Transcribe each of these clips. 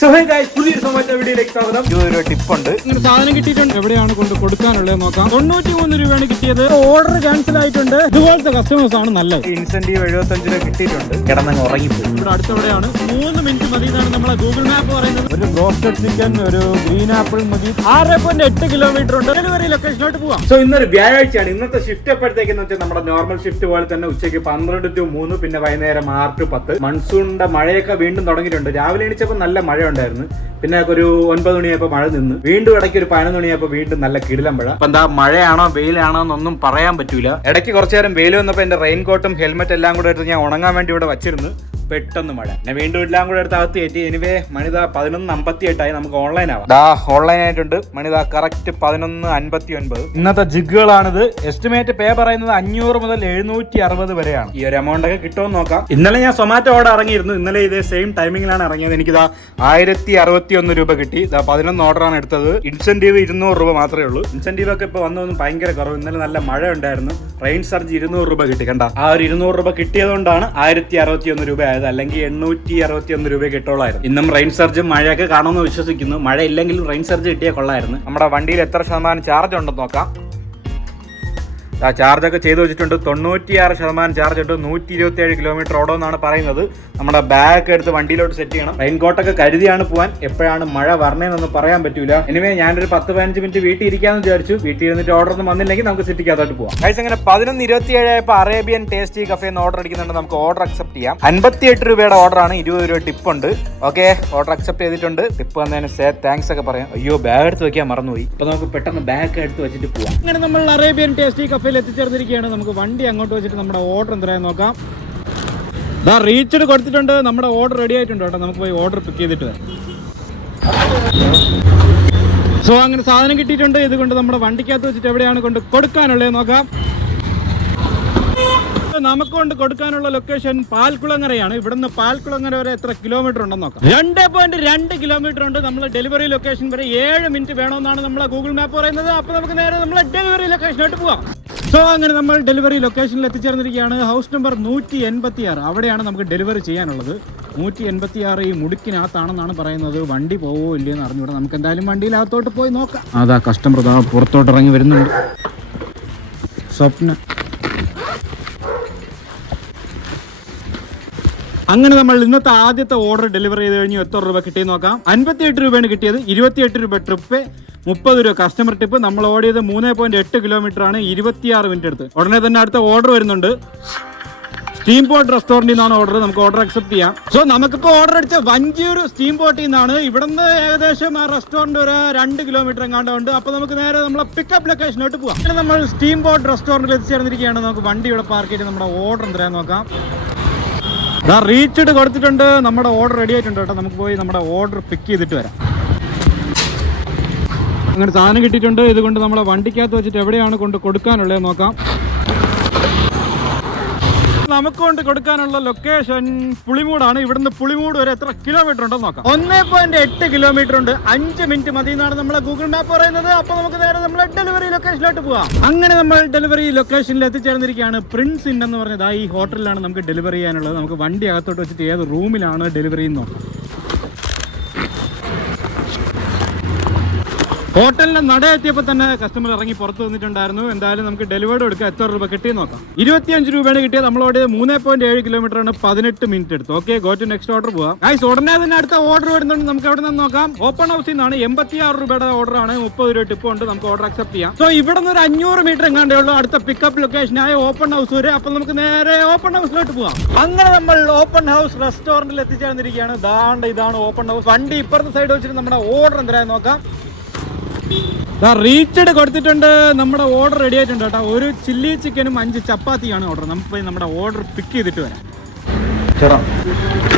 പുതിയൊരു സമാಚಾര വീഡിയോയിലേക്ക് സ്വാഗതം. ഒരു ടിപ്പുണ്ട്. ഇങ്ങനെ സാധനം കിട്ടിയിട്ടുണ്ട്. എവിടെയാണ് കൊണ്ട് കൊടുക്കാനുള്ളത് നോക്കാം. 93 രൂപയാണ് കിട്ടിയത്. ഓർഡർ ക്യാൻസൽ ആയിട്ടുണ്ട്. ഇതുപോലത്തെ കസ്റ്റമേഴ്സ് ആണ് നല്ലത്. ഇൻസെന്റീവ് 75 രൂപ കിട്ടിയിട്ടുണ്ട്. കിടന്നങ്ങ് ഉറങ്ങിപ്പോയി. ഇവിടെ അടുത്തെവിടെയാണ് 3 മിനിറ്റ് മതി എന്നാണ് നമ്മളെ ഗൂഗിൾ മാപ്പ് പറയുന്നത്. ഒരു ബ്രോസ്റ്റഡ് ചിക്കൻ, ഒരു ഗ്രീൻ ആപ്പിൾ മതി. 6.8 കിലോമീറ്റർ ഉണ്ട്. ഡെലിവറി ലൊക്കേഷനിലോട്ട് പോവാം. സോ ഇന്നൊരു വ്യാഴാഴ്ചയാണ്. ഇന്നത്തെ ഷിഫ്റ്റ് എപ്പോഴത്തേക്കെന്ന് വെച്ചാൽ നമ്മുടെ നോർമൽ ഷിഫ്റ്റ് പോലെ തന്നെ ഉച്ചയ്ക്ക് 12 to 3, പിന്നെ വൈകുന്നേരം 6 to 10. മൺസൂണിന്റെ മഴയൊക്കെ വീണ്ടും തുടങ്ങിയിട്ടുണ്ട്. രാവിലെ എണീച്ചപ്പോൾ നല്ല മഴ ഉണ്ടായിരുന്നു. പിന്നെ ഒരു 9 മണിയായപ്പോൾ മഴ നിന്ന് വീണ്ടും ഇടയ്ക്ക് ഒരു 11 മണിയായപ്പോൾ വീണ്ടും നല്ല കിടിലം മഴ. അപ്പൊ എന്താ മഴയാണോ വെയിലാണോ എന്നൊന്നും പറയാൻ പറ്റൂല. ഇടയ്ക്ക് കുറച്ചു നേരം വെയിൽ വന്നപ്പോൾ എന്റെ റെയിൻ കോട്ടും ഹെൽമെറ്റ് എല്ലാം കൂടെ എടുത്ത് ഞാൻ ഉണങ്ങാൻ വേണ്ടി ഇവിടെ വച്ചിരുന്നു. പെട്ടെന്ന് മഴ. പിന്നെ വീണ്ടും എല്ലാം കൂടെ എടുത്ത് അകത്ത് കയറ്റി. എനിവേ മണിത 11:58 നമുക്ക് ഓൺലൈൻ ആവാം. ഓൺലൈൻ ആയിട്ടുണ്ട്. മണിത കറക്റ്റ് 11:59. ഇന്നത്തെ ജിഗുകളാണിത്. എസ്റ്റിമേറ്റ് പേ പറയുന്നത് 500 മുതൽ 760 വരെയാണ്. ഈ ഒരു എമൗണ്ട് ഒക്കെ കിട്ടുമെന്ന് നോക്കാം. ഇന്നലെ ഞാൻ സൊമാറ്റോ ഓർഡർ ഇറങ്ങിയിരുന്നു. ഇന്നലെ ഇതേ സെയിം ടൈമിങ്ങിലാണ് ഇറങ്ങിയത്. എനിക്കിതാ 1061 രൂപ കിട്ടി. 11 ഓർഡറാണ് എടുത്തത്. ഇൻസെന്റീവ് 200 രൂപ മാത്രമേ ഉള്ളൂ. ഇൻസെന്റീവ് ഒക്കെ ഇപ്പൊ വന്നതൊന്നും ഭയങ്കര കുറവ്. ഇന്നലെ നല്ല മഴ ഉണ്ടായിരുന്നു. റെയിൻ സർജ് 200 രൂപ കിട്ടി. കണ്ട ആ ഒരു 200 രൂപ കിട്ടിയതുകൊണ്ടാണ് 1061 രൂപ. അല്ലെങ്കിൽ 861 രൂപ കിട്ടുള്ളായിരുന്നു. ഇന്നും റെയിൻ സർജ് മഴയൊക്കെ കാണുമെന്ന് വിശ്വസിക്കുന്നു. മഴ ഇല്ലെങ്കിലും റെയിൻ സർജ് കിട്ടിയാൽ കൊള്ളായിരുന്നു. നമ്മുടെ വണ്ടിയിൽ എത്ര ശതമാനം ചാർജ് ഉണ്ടെന്ന് നോക്കാം. ആ ചാർജൊക്കെ ചെയ്ത് വെച്ചിട്ടുണ്ട്. 96% ചാർജ് ഉണ്ട്. 127 കിലോമീറ്റർ ഓടുമെന്നാണ് പറയുന്നത്. നമ്മുടെ ബാഗ് എടുത്ത് വണ്ടിയിലോട്ട് സെറ്റ് ചെയ്യണം. റെയിൻകോട്ടൊക്കെ കരുതിയാണ് പോകാൻ. എപ്പോഴാണ് മഴ വരണേന്നൊന്നും പറയാൻ പറ്റൂല. എനിവേ ഞാനൊരു 10-15 മിനിറ്റ് വീട്ടിൽ ഇരിക്കാന്ന് വിചാരിച്ചു. വീട്ടിൽ ഇരുന്നിട്ട് ഓർഡർ ഒന്നും വന്നില്ലെങ്കിൽ നമുക്ക് സിറ്റിക്കകത്തോട്ട് പോകാം. ഗൈസ് അങ്ങനെ 11:27 ആയപ്പോൾ അറേബ്യൻ ടേസ്റ്റി കഫേന്ന് ഓർഡർ അടിക്കുന്നുണ്ട്. നമുക്ക് ഓർഡർ അക്സെപ്റ്റ് ചെയ്യാം. 58 രൂപയുടെ ഓർഡറാണ്. 20 രൂപ ടിപ്പ് ഉണ്ട്. ഓക്കെ, ഓർഡർ അക്സെപ്റ്റ് ചെയ്തിട്ടുണ്ട്. ടിപ്പ് വന്നതിന് താങ്ക്സ് ഒക്കെ പറയാം. അയ്യോ ബാഗ് എടുത്ത് വെക്കാൻ മറന്നുപോയി. അപ്പൊ നമുക്ക് പെട്ടെന്ന് ബാഗ് എടുത്ത് വെച്ചിട്ട് പോവാം. അങ്ങനെ നമ്മൾ അറേബ്യൻ ടേസ്റ്റി കഫേയിൽ എത്തിച്ചേർന്നിരിക്കുകയാണ്. നമുക്ക് വണ്ടി അങ്ങോട്ട് വെച്ചിട്ട് നമ്മുടെ ഓർഡർ എന്തായാലും നോക്കാം. റീച്ച്ഡ് കൊടുത്തിട്ടുണ്ട്. നമ്മുടെ ഓർഡർ റെഡി ആയിട്ടുണ്ട് കേട്ടോ. നമുക്ക് പോയി ഓർഡർ പിക്ക് ചെയ്തിട്ട് വരാം. സോ അങ്ങനെ സാധനം കിട്ടിയിട്ടുണ്ട്. ഇതുകൊണ്ട് നമ്മുടെ വണ്ടിക്കകത്ത് വെച്ചിട്ട് എവിടെയാണ് കൊണ്ട് കൊടുക്കാനുള്ളത് നോക്കാം. നമുക്ക് കൊണ്ട് കൊടുക്കാനുള്ള ലൊക്കേഷൻ പാൽക്കുളങ്ങരയാണ്. ഇവിടുന്ന് പാൽക്കുളങ്ങര വരെ എത്ര കിലോമീറ്റർ ഉണ്ടെന്ന് നോക്കാം. 2.2 കിലോമീറ്റർ ഉണ്ട്. നമ്മൾ ഡെലിവറി ലൊക്കേഷൻ വരെ 7 മിനിറ്റ് വേണമെന്നാണ് നമ്മളെ ഗൂഗിൾ മാപ്പ് പറയുന്നത്. അപ്പൊ നമുക്ക് നേരെ നമ്മളെ ഡെലിവറി ലൊക്കേഷനിലോട്ട് പോവാം. സോ അങ്ങനെ നമ്മൾ ഡെലിവറി ലൊക്കേഷനിൽ എത്തിച്ചേർന്നിരിക്കുകയാണ്. House number 186. അവിടെയാണ് നമുക്ക് ഡെലിവറി ചെയ്യാനുള്ളത്. 186 ഈ മുടുക്കിനകത്താണെന്നാണ് പറയുന്നത്. വണ്ടി പോവോ ഇല്ലയെന്ന് അറിഞ്ഞൂടെ. നമുക്ക് എന്തായാലും വണ്ടിയിലകത്തോട്ട് പോയി നോക്കാം. അതാ കസ്റ്റമർ പുറത്തോട്ട് ഇറങ്ങി വരുന്നുണ്ട്. സ്വപ്ന. അങ്ങനെ നമ്മൾ ഇന്നത്തെ ആദ്യത്തെ ഓർഡർ ഡെലിവറി ചെയ്ത് കഴിഞ്ഞു. എത്ര രൂപ കിട്ടിയെന്ന് നോക്കാം. 58 രൂപയാണ് കിട്ടിയത്. 28 രൂപ ട്രിപ്പ്, 30 രൂപ കസ്റ്റമർ ടിപ്പ്. നമ്മൾ ഓടിയത് 3.8 കിലോമീറ്റർ ആണ്. 26 മിനിറ്റ് എടുത്ത്. ഉടനെ തന്നെ അടുത്ത ഓർഡർ വരുന്നുണ്ട്. സ്റ്റീം പോട്ട് റെസ്റ്റോറന്റിൽ നിന്നാണ് ഓർഡർ. നമുക്ക് ഓർഡർ അക്സെപ്റ്റ് ചെയ്യാം. സോ നമുക്കിപ്പോൾ ഓർഡർ അടിച്ച വഞ്ചിയൂർ സ്റ്റീം പോട്ടിൽ നിന്നാണ്. ഇവിടുന്ന് ഏകദേശം ആ റെസ്റ്റോറന്റ് ഒരു 2 കിലോമീറ്റർ എങ്ങാണ്ടുണ്ട്. അപ്പൊ നമുക്ക് നേരെ നമ്മളെ പിക്കപ്പ് ലൊക്കേഷനിലോട്ട് പോവാം. അങ്ങനെ നമ്മൾ സ്റ്റീം പോട്ട് റെസ്റ്റോറന്റിൽ എത്തിച്ചേർന്നിരിക്കുകയാണ്. നമുക്ക് വണ്ടി ഇവിടെ പാർക്ക് ചെയ്ത് നമ്മുടെ ഓർഡർ എന്തായാലും നോക്കാം. റീച്ച്ഡ് കൊടുത്തിട്ടുണ്ട്. നമ്മുടെ ഓർഡർ റെഡി ആയിട്ടുണ്ട് കേട്ടോ. നമുക്ക് പോയി നമ്മുടെ ഓർഡർ പിക്ക് ചെയ്തിട്ട് വരാം. അങ്ങനെ സാധനം കിട്ടിയിട്ടുണ്ട്. ഇതുകൊണ്ട് നമ്മളെ വണ്ടിക്കകത്ത് വെച്ചിട്ട് എവിടെയാണ് കൊണ്ട് കൊടുക്കാനുള്ളത് നോക്കാം. നമുക്ക് കൊണ്ട് കൊടുക്കാനുള്ള ലൊക്കേഷൻ പുളിമൂടാണ്. ഇവിടുന്ന് പുളിമൂട് വരെ എത്ര കിലോമീറ്റർ ഉണ്ടെന്ന് നോക്കാം. 1.8 കിലോമീറ്റർ ഉണ്ട്. 5 മിനിറ്റ് മതി എന്നാണ് നമ്മളെ ഗൂഗിൾ മാപ്പ് പറയുന്നത്. അപ്പൊ നമുക്ക് നേരെ നമ്മളെ ഡെലിവറി ലൊക്കേഷനിലോട്ട് പോവാം. അങ്ങനെ നമ്മൾ ഡെലിവറി ലൊക്കേഷനിൽ എത്തിച്ചേർന്നിരിക്കുകയാണ്. പ്രിൻസ് ഇൻ എന്ന് പറഞ്ഞത് ഈ ഹോട്ടലിലാണ് നമുക്ക് ഡെലിവറി ചെയ്യാനുള്ളത്. നമുക്ക് വണ്ടി അകത്തോട്ട് വെച്ചിട്ട് ഏത് റൂമിലാണ് ഡെലിവറി എന്ന് നോക്കാം. ഹോട്ടലിന്റെ നട എത്തിയപ്പോൾ തന്നെ കസ്റ്റമർ ഇറങ്ങി പുറത്ത് വന്നിട്ടുണ്ടായിരുന്നു. എന്തായാലും നമുക്ക് ഡെലിവേർഡ് എടുക്കാം. എത്ര രൂപ കിട്ടിയെന്ന് നോക്കാം. 25 രൂപയാണ് കിട്ടിയത്. നമ്മളോട് 3.7 കിലോമീറ്റർ ആണ്. 18 മിനിറ്റ് എടുത്തു. Okay, go to next order പോവാം. ഗൈസ് ഉടനെ തന്നെ അടുത്ത ഓർഡർ വരുന്നുണ്ട്. നമുക്ക് എവിടെ നിന്ന് നോക്കാം. ഓപ്പൺ ഹൗസിൽ നിന്നാണ്. 86 രൂപയുടെ ഓർഡർ ആണ്. 30 രൂപ ടിപ്പ് ഉണ്ട്. നമുക്ക് ഓർഡർ അക്സെപ്റ്റ് ചെയ്യാം. സോ ഇവിടെ നിന്ന് ഒരു 500 മീറ്റർ എങ്ങാണ്ടേ ഉള്ളൂ അടുത്ത പിക്കപ്പ് ലൊക്കേഷനായ ഓപ്പൺ ഹൗസ് വരെ. അപ്പൊ നമുക്ക് നേരെ ഓപ്പൺ ഹൗസിലോട്ട് പോവാം. അങ്ങനെ നമ്മൾ ഓപ്പൺ ഹൗസ് റെസ്റ്റോറന്റിൽ എത്തിച്ചേർന്നിരിക്കുകയാണ്. ഇതാണ് ഓപ്പൺ ഹൗസ്. വണ്ടി ഇപ്പുറത്തെ സൈഡ് വെച്ചിട്ട് നമ്മുടെ ഓർഡർ എന്തായാലും നോക്കാം. റീച്ച്ഡ് കൊടുത്തിട്ടുണ്ട്. നമ്മുടെ ഓർഡർ റെഡി ആയിട്ടുണ്ട് കേട്ടോ. ഒരു ചില്ലി ചിക്കനും 5 ചപ്പാത്തിയാണ് ഓർഡർ. നമുക്ക് പോയി നമ്മുടെ ഓർഡർ പിക്ക് ചെയ്തിട്ട് വരാം.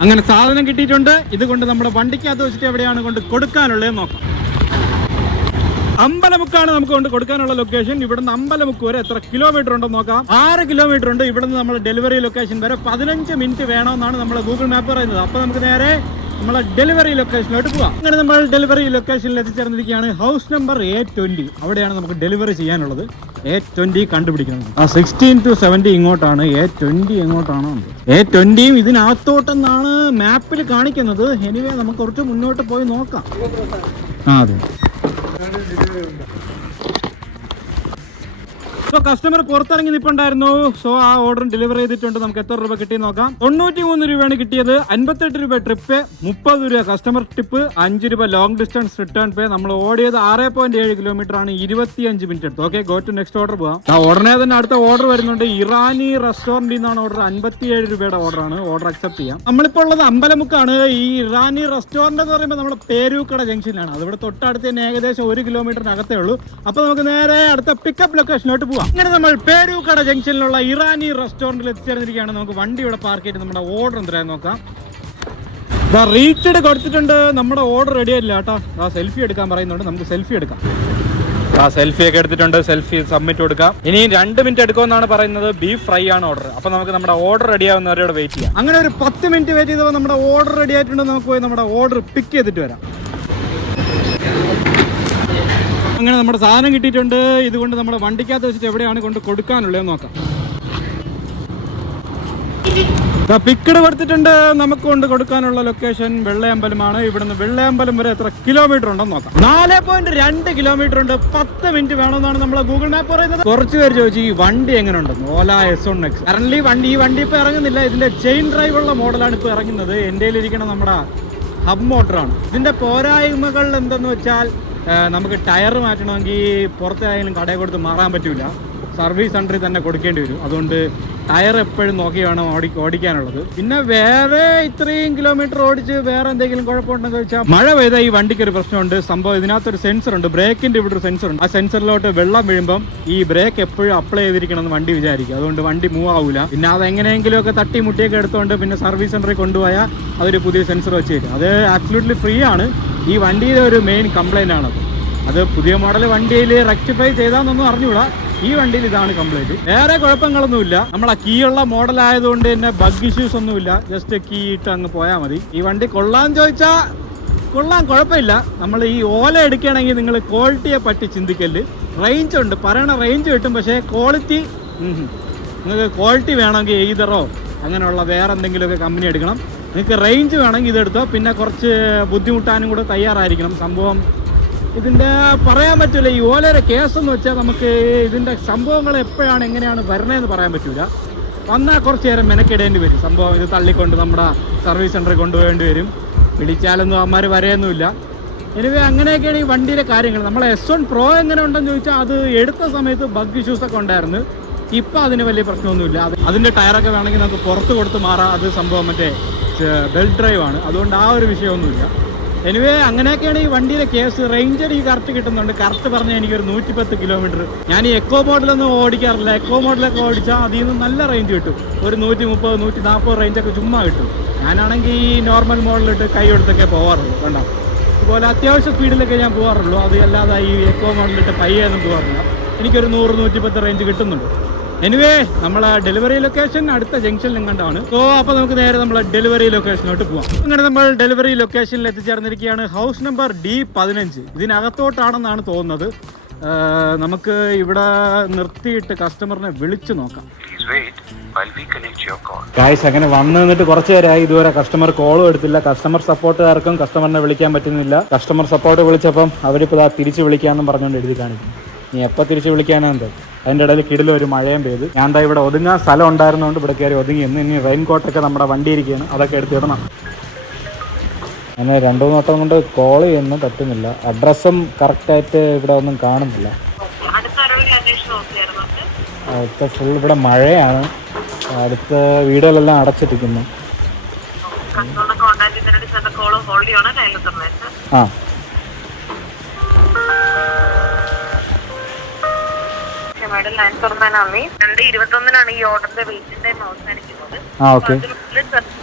അങ്ങനെ സാധനം കിട്ടിയിട്ടുണ്ട്. ഇതുകൊണ്ട് നമ്മുടെ വണ്ടിക്കകത്ത് വെച്ചിട്ട് എവിടെയാണ് കൊണ്ട് കൊടുക്കാനുള്ളത് നോക്കാം. അമ്പലമുക്കാണ് നമുക്ക് കൊണ്ട് കൊടുക്കാനുള്ള ലൊക്കേഷൻ. ഇവിടുന്ന് അമ്പലമുക്ക് വരെ എത്ര കിലോമീറ്റർ ഉണ്ടെന്ന് നോക്കാം. 6 കിലോമീറ്റർ ഉണ്ട്. ഇവിടുന്ന് നമ്മൾ ഡെലിവറി ലൊക്കേഷൻ വരെ 15 മിനിറ്റ് വേണമെന്നാണ് നമ്മളെ ഗൂഗിൾ മാപ്പ് പറയുന്നത്. അപ്പൊ നമുക്ക് നേരെ നമ്മളെ ഡെലിവറി ലൊക്കേഷനിലോട്ട് പോവാം. അങ്ങനെ നമ്മൾ ഡെലിവറി ലൊക്കേഷനിൽ എത്തിച്ചേർന്നിരിക്കുകയാണ്. House number A20. അവിടെയാണ് നമുക്ക് ഡെലിവറി ചെയ്യാനുള്ളത്. A20 കണ്ടുപിടിക്കണം. 16 to 70 ഇങ്ങോട്ടാണ്, A20 എങ്ങോട്ടാണോ? A20യും ഇതിനകത്തോട്ടെന്നാണ് മാപ്പിൽ കാണിക്കുന്നത്. എനിവേ നമുക്ക് കുറച്ച് മുന്നോട്ട് പോയി നോക്കാം. അതെ. സോ കസ്റ്റമർ പുറത്തിറങ്ങി നിൽപ്പുണ്ടായിരുന്നു. സോ ആ ഓർഡർ ഡെലിവറി ചെയ്തിട്ടുണ്ട്. നമുക്ക് എത്ര രൂപ കിട്ടി നോക്കാം. 93 രൂപയാണ് കിട്ടിയത്. 58 രൂപ ട്രിപ്പ്, 30 രൂപ കസ്റ്റമർ ടിപ്പ്, 5 രൂപ ലോങ് ഡിസ്റ്റൻസ് റിട്ടേൺ പേ. നമ്മൾ ഓടിയത് 6.7 കിലോമീറ്റർ ആണ്, 25 മിനിറ്റ് എടുത്തു. Okay, go to next order പോവാം. ആ ഉടനെ തന്നെ അടുത്ത ഓർഡർ വരുന്നുണ്ട്. ഇറാനി റെസ്റ്റോറന്റിൽ നിന്നാണ് ഓർഡർ. 57 രൂപയുടെ ഓർഡർ ആണ്. ഓർഡർ അക്സെപ്റ്റ് ചെയ്യാം. നമ്മളിപ്പോൾ ഉള്ളത് അമ്പലമുക്കാണ്. ഈ ഇറാനി റെസ്റ്റോറന്റ് എന്ന് പറയുമ്പോൾ നമ്മുടെ പേരൂക്കട ജംഗ്ഷനിലാണ്. അതിവിടെ തൊട്ടടുത്ത് തന്നെ ഏകദേശം 1 കിലോമീറ്ററിനകത്തേ ഉള്ളൂ. അപ്പൊ നമുക്ക് നേരെ അടുത്ത പിക്കപ്പ് ലൊക്കേഷനിലോട്ട് പോവാം. അങ്ങനെ നമ്മൾ പേരൂക്കട ജംഗ്ഷനിലുള്ള ഇറാനി റെസ്റ്റോറന്റിൽ എത്തിച്ചേർന്നിരിക്കുകയാണ്. നമുക്ക് വണ്ടി ഇവിടെ പാർക്ക് ചെയ്ത് നമ്മുടെ ഓർഡർ എന്തായാലും നോക്കാം. റീച്ചഡ് കൊടുത്തിട്ടുണ്ട്. നമ്മുടെ ഓർഡർ റെഡി ആയില്ല കേട്ടോ. സെൽഫി എടുക്കാൻ പറയുന്നുണ്ട്. നമുക്ക് സെൽഫി എടുക്കാം. സെൽഫി ഒക്കെ എടുത്തിട്ടുണ്ട്. സെൽഫി സബ്മിറ്റ് കൊടുക്കാം. ഇനി 2 മിനിറ്റ് എടുക്കുമെന്നാണ് പറയുന്നത്. ബീഫ് ഫ്രൈ ആണ് ഓർഡർ. അപ്പൊ നമുക്ക് നമ്മുടെ ഓർഡർ റെഡി ആവുന്നവരോട് വെയിറ്റ് ചെയ്യാം. അങ്ങനെ ഒരു 10 മിനിറ്റ് വെയിറ്റ് ചെയ്തപ്പോൾ നമ്മുടെ ഓർഡർ റെഡി ആയിട്ടുണ്ട്. നമുക്ക് പോയി നമ്മുടെ ഓർഡർ പിക്ക് ചെയ്തിട്ട് വരാം. അങ്ങനെ നമ്മുടെ സാധനം കിട്ടിയിട്ടുണ്ട്. ഇതുകൊണ്ട് നമ്മുടെ വണ്ടിക്കകത്ത് വെച്ചിട്ട് എവിടെയാണ് കൊണ്ട് കൊടുക്കാനുള്ളതെന്ന് നോക്കാം. പിക്കഡ് കൊടുത്തിട്ടുണ്ട്. നമുക്ക് കൊണ്ട് കൊടുക്കാനുള്ള ലൊക്കേഷൻ വെള്ളയമ്പലമാണ്. ഇവിടുന്ന് വെള്ളയമ്പലം വരെ എത്ര കിലോമീറ്റർ ഉണ്ടെന്ന് നോക്കാം. 4.2 കിലോമീറ്റർ ഉണ്ട്. 10 മിനിറ്റ് വേണമെന്നാണ് നമ്മളെ ഗൂഗിൾ മാപ്പ് പറയുന്നത്. കുറച്ച് പേര് ചോദിച്ചു ഈ വണ്ടി എങ്ങനെ ഉണ്ടെന്ന്. ഓല S1X കറന്റ്ലി ഈ വണ്ടി ഇപ്പൊ ഇറങ്ങുന്നില്ല. ഇതിന്റെ ചെയിൻ ഡ്രൈവ് ഉള്ള മോഡലാണ് ഇപ്പൊ ഇറങ്ങുന്നത്. എൻ്റെ ഇരിക്കണം നമ്മുടെ ഹബ് മോട്ടറാണ്. ഇതിന്റെ പോരായ്മകൾ എന്തെന്ന് വെച്ചാൽ നമുക്ക് ടയർ മാറ്റണമെങ്കിൽ പുറത്തായാലും കടയിൽ കൊടുത്ത് മാറാൻ പറ്റില്ല. സർവീസ് സെന്ററിൽ തന്നെ കൊടുക്കേണ്ടി വരും. അതുകൊണ്ട് ടയർ എപ്പോഴും നോക്കി വേണം ഓടിക്കാനുള്ളത്. പിന്നെ വേറെ ഇത്രയും കിലോമീറ്റർ ഓടിച്ച് വേറെ എന്തെങ്കിലും കുഴപ്പമുണ്ടെന്ന് വെച്ചാൽ മഴ പെയ്താൽ ഈ വണ്ടിക്ക് ഒരു പ്രശ്നമുണ്ട്. സംഭവം ഇതിനകത്തൊരു സെൻസർ ഉണ്ട്. ബ്രേക്കിന്റെ ഇവിടെ ഒരു സെൻസർ ഉണ്ട്. ആ സെൻസറിലോട്ട് വെള്ളം വീഴുമ്പം ഈ ബ്രേക്ക് എപ്പോഴും അപ്ലൈ ചെയ്തിരിക്കണം എന്ന് വണ്ടി വിചാരിക്കും. അതുകൊണ്ട് വണ്ടി മൂവ് ആവില്ല. പിന്നെ അത് എങ്ങനെയെങ്കിലുമൊക്കെ തട്ടി മുട്ടിയൊക്കെ എടുത്തുകൊണ്ട് പിന്നെ സർവീസ് സെന്ററിൽ കൊണ്ടുപോയാൽ അവർ പുതിയ സെൻസർ വെച്ച് തരും. അത് ആബ്സല്യൂട്ട്ലി ഫ്രീ ആണ്. ഈ വണ്ടിയുടെ ഒരു മെയിൻ കംപ്ലൈന്റ് ആണത്. അത് പുതിയ മോഡൽ വണ്ടിയിൽ റെക്ടിഫൈ ചെയ്താന്നൊന്നും അറിഞ്ഞൂടാ. ഈ വണ്ടിയിൽ ഇതാണ് കംപ്ലൈന്റ്. വേറെ കുഴപ്പങ്ങളൊന്നുമില്ല. നമ്മളെ കീ ഉള്ള മോഡൽ ആയതുകൊണ്ട് തന്നെ ബഗ് ഇഷ്യൂസ് ഒന്നുമില്ല. ജസ്റ്റ് കീ ഇട്ട് അങ്ങ് പോയാൽ മതി. ഈ വണ്ടി കൊള്ളാൻ ചോദിച്ചാൽ കൊള്ളാൻ, കുഴപ്പമില്ല. നമ്മൾ ഈ ഓല എടുക്കുകയാണെങ്കിൽ നിങ്ങൾ ക്വാളിറ്റിയെ പറ്റി ചിന്തിക്കല്. റേഞ്ച് ഉണ്ട്, പറയണ റേഞ്ച് കിട്ടും. പക്ഷേ ക്വാളിറ്റി, നിങ്ങൾക്ക് ക്വാളിറ്റി വേണമെങ്കിൽ എയ്തറോ അങ്ങനെയുള്ള വേറെ എന്തെങ്കിലുമൊക്കെ കമ്പനി എടുക്കണം. നിങ്ങൾക്ക് റേഞ്ച് വേണമെങ്കിൽ ഇതെടുത്തോ. പിന്നെ കുറച്ച് ബുദ്ധിമുട്ടാനും കൂടെ തയ്യാറായിരിക്കണം. സംഭവം ഇതിൻ്റെ പറയാൻ പറ്റില്ല. ഈ ഓലയുടെ കേസെന്ന് വെച്ചാൽ നമുക്ക് ഇതിൻ്റെ സംഭവങ്ങൾ എപ്പോഴാണ് എങ്ങനെയാണ് വരണതെന്ന് പറയാൻ പറ്റില്ല. വന്നാൽ കുറച്ച് നേരം മെനക്കിടേണ്ടി വരും. സംഭവം ഇത് തള്ളിക്കൊണ്ട് നമ്മുടെ സർവീസ് സെൻറ്ററിൽ കൊണ്ടുപോകേണ്ടി വരും. വിളിച്ചാലൊന്നും അവന്മാർ വരെയൊന്നുമില്ല. എനിവേ അങ്ങനെയൊക്കെയാണ് ഈ വണ്ടിയുടെ കാര്യങ്ങൾ. നമ്മളെ S1 Pro എങ്ങനെ ഉണ്ടെന്ന് ചോദിച്ചാൽ അത് എടുത്ത സമയത്ത് ബഗ് ഇഷ്യൂസൊക്കെ ഉണ്ടായിരുന്നു. ഇപ്പം അതിന് വലിയ പ്രശ്നമൊന്നുമില്ല. അതിൻ്റെ ടയറൊക്കെ വേണമെങ്കിൽ നമുക്ക് പുറത്ത് കൊടുത്ത് മാറാം. അത് സംഭവം മറ്റേ ബെൽറ്റ് ഡ്രൈവ് ആണ്. അതുകൊണ്ട് ആ ഒരു വിഷയമൊന്നുമില്ല. എനിവേ അങ്ങനെയൊക്കെയാണ് ഈ വണ്ടിയുടെ കേസ്. റേഞ്ച് എനിക്ക് കറക്റ്റ് കിട്ടുന്നുണ്ട്. കറക്റ്റ് പറഞ്ഞാൽ എനിക്കൊരു 110 കിലോമീറ്റർ. ഞാൻ ഈ എക്കോ മോഡലൊന്നും ഓടിക്കാറില്ല. എക്കോ മോഡലൊക്കെ ഓടിച്ചാൽ അതിൽ നിന്ന് നല്ല റേഞ്ച് കിട്ടും. ഒരു 130, 140 റേഞ്ചൊക്കെ ചുമ്മാ കിട്ടും. ഞാനാണെങ്കിൽ ഈ നോർമൽ മോഡലിട്ട് കൈ എടുത്തൊക്കെ പോകാറുള്ളൂ. കണ്ടോ, അതുപോലെ അത്യാവശ്യം സ്പീഡിലൊക്കെ ഞാൻ പോകാറുള്ളൂ. അത് അല്ലാതെ ഈ എക്കോ മോഡലിട്ട് പയ്യൊന്നും പോകാറില്ല. എനിക്കൊരു 100, 110 റേഞ്ച് കിട്ടുന്നുണ്ട്. എനിവേ നമ്മളെ ഡെലിവറി ലൊക്കേഷൻ അടുത്ത ജംഗ്ഷനിലും കണ്ടാണ്. സോ അപ്പോൾ നമുക്ക് നേരെ നമ്മളെ ഡെലിവറി ലൊക്കേഷനിലോട്ട് പോവാം. അങ്ങനെ നമ്മൾ ഡെലിവറി ലൊക്കേഷനിൽ എത്തിച്ചേർന്നിരിക്കുകയാണ്. House number D15. ഇതിനകത്തോട്ടാണെന്നാണ് തോന്നുന്നത്. നമുക്ക് ഇവിടെ നിർത്തിയിട്ട് കസ്റ്റമറിനെ വിളിച്ചു നോക്കാം. ഗായ്സ്, അങ്ങനെ വന്നു നിന്നിട്ട് കുറച്ച് നേരമായി. ഇതുവരെ കസ്റ്റമർ കോളും എടുത്തില്ല. കസ്റ്റമർ സപ്പോർട്ടുകാർക്കും കസ്റ്റമറിനെ വിളിക്കാൻ പറ്റുന്നില്ല. കസ്റ്റമർ സപ്പോർട്ട് വിളിച്ചപ്പം അവരിപ്പോൾ തിരിച്ച് വിളിക്കാമെന്നും പറഞ്ഞുകൊണ്ട് എഴുതി കാണിക്കും. നീ എപ്പോൾ തിരിച്ച് വിളിക്കാനെന്ത്? അതിൻ്റെ ഇടയിൽ കിടിലും ഒരു മഴയും പെയ്ത്. ഞാൻ എന്താ ഇവിടെ ഒതുങ്ങാൻ സ്ഥലം ഉണ്ടായിരുന്നതുകൊണ്ട് ഇവിടെ കയറി ഒതുങ്ങി. ഇനി റെയിൻകോട്ടൊക്കെ നമ്മുടെ വണ്ടി ഇരിക്കുകയാണ്. അതൊക്കെ എടുത്തിടണം. അങ്ങനെ 2-3 വട്ടം കൊണ്ട് കോൾ ചെയ്യുന്നു, പറ്റുന്നില്ല. അഡ്രസ്സും കറക്റ്റായിട്ട് ഇവിടെ ഒന്നും കാണുന്നില്ല. അടുത്ത ഫുൾ ഇവിടെ മഴയാണ്. അടുത്ത വീടുകളെല്ലാം അടച്ചിട്ടിരിക്കുന്നു. ആ ലൈൻ തുറന്നാണ് 2:21 ഈ ഓർഡറിന്റെ വെയിറ്റിംഗ് ടൈം അവസാനിക്കുന്നത്.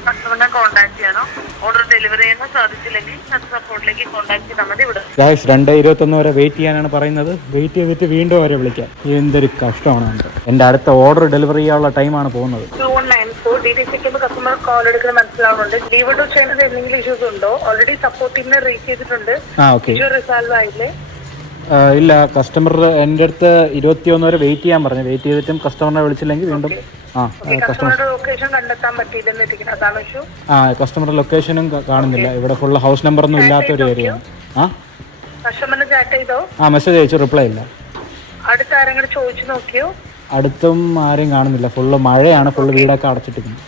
കസ്റ്റമറിനെ കോൺടാക്ട് ചെയ്യണം. ഓർഡർ ഡെലിവറി ചെയ്യാൻ സാധിച്ചില്ലെങ്കിൽ സപ്പോർട്ടിലേക്ക് കോൺടാക്ട് ചെയ്താൽ മതി. ഇവിടെ 2:21 വരെ വെയിറ്റ് ചെയ്യാനാണ് പറയുന്നത്. വെയിറ്റ് ചെയ്തിട്ട് വീണ്ടും അവരെ വിളിക്കാം. എന്തൊരു കഷ്ടമാണ്. എൻ്റെ അടുത്ത ഓർഡർ ഡെലിവറി ചെയ്യാനുള്ള ടൈമാണ് പോകുന്നത്. 2194 DTCക്ക് കസ്റ്റമർ കോൾ എടുക്കുന്ന മനസ്സിലാവുന്നുണ്ട്. ലീവ് ടു ചെയ്യുന്നത് എന്തെങ്കിലും ഇഷ്യൂസ് ഉണ്ടോ? ഓൾറെഡി സപ്പോർട്ട് ടീമിനെ റീച്ച് ചെയ്തിട്ടുണ്ട്. ഇഷ്യൂ റിസോൾവ് ആയില്ലേ? ഇല്ല, കസ്റ്റമർ എൻ്റെ അടുത്ത് 21 വരെ വെയിറ്റ് ചെയ്യാൻ പറഞ്ഞു. വെയിറ്റ് ചെയ്തിട്ടും കസ്റ്റമറിനെ വിളിച്ചില്ലെങ്കിൽ വീണ്ടും കസ്റ്റമർ ലൊക്കേഷനും കാണുന്നില്ല. ഇവിടെ ഫുള്ള് ഹൗസ് നമ്പറൊന്നും ഇല്ലാത്ത ഒരു ഏരിയ. മെസ്സേജ് അയച്ചു, റിപ്ലൈ ഇല്ല. അടുത്തും ആരെയും കാണുന്നില്ല. ഫുള്ള് മഴയാണ്, ഫുള്ള് വീടൊക്കെ അടച്ചിട്ടിരിക്കുന്നു.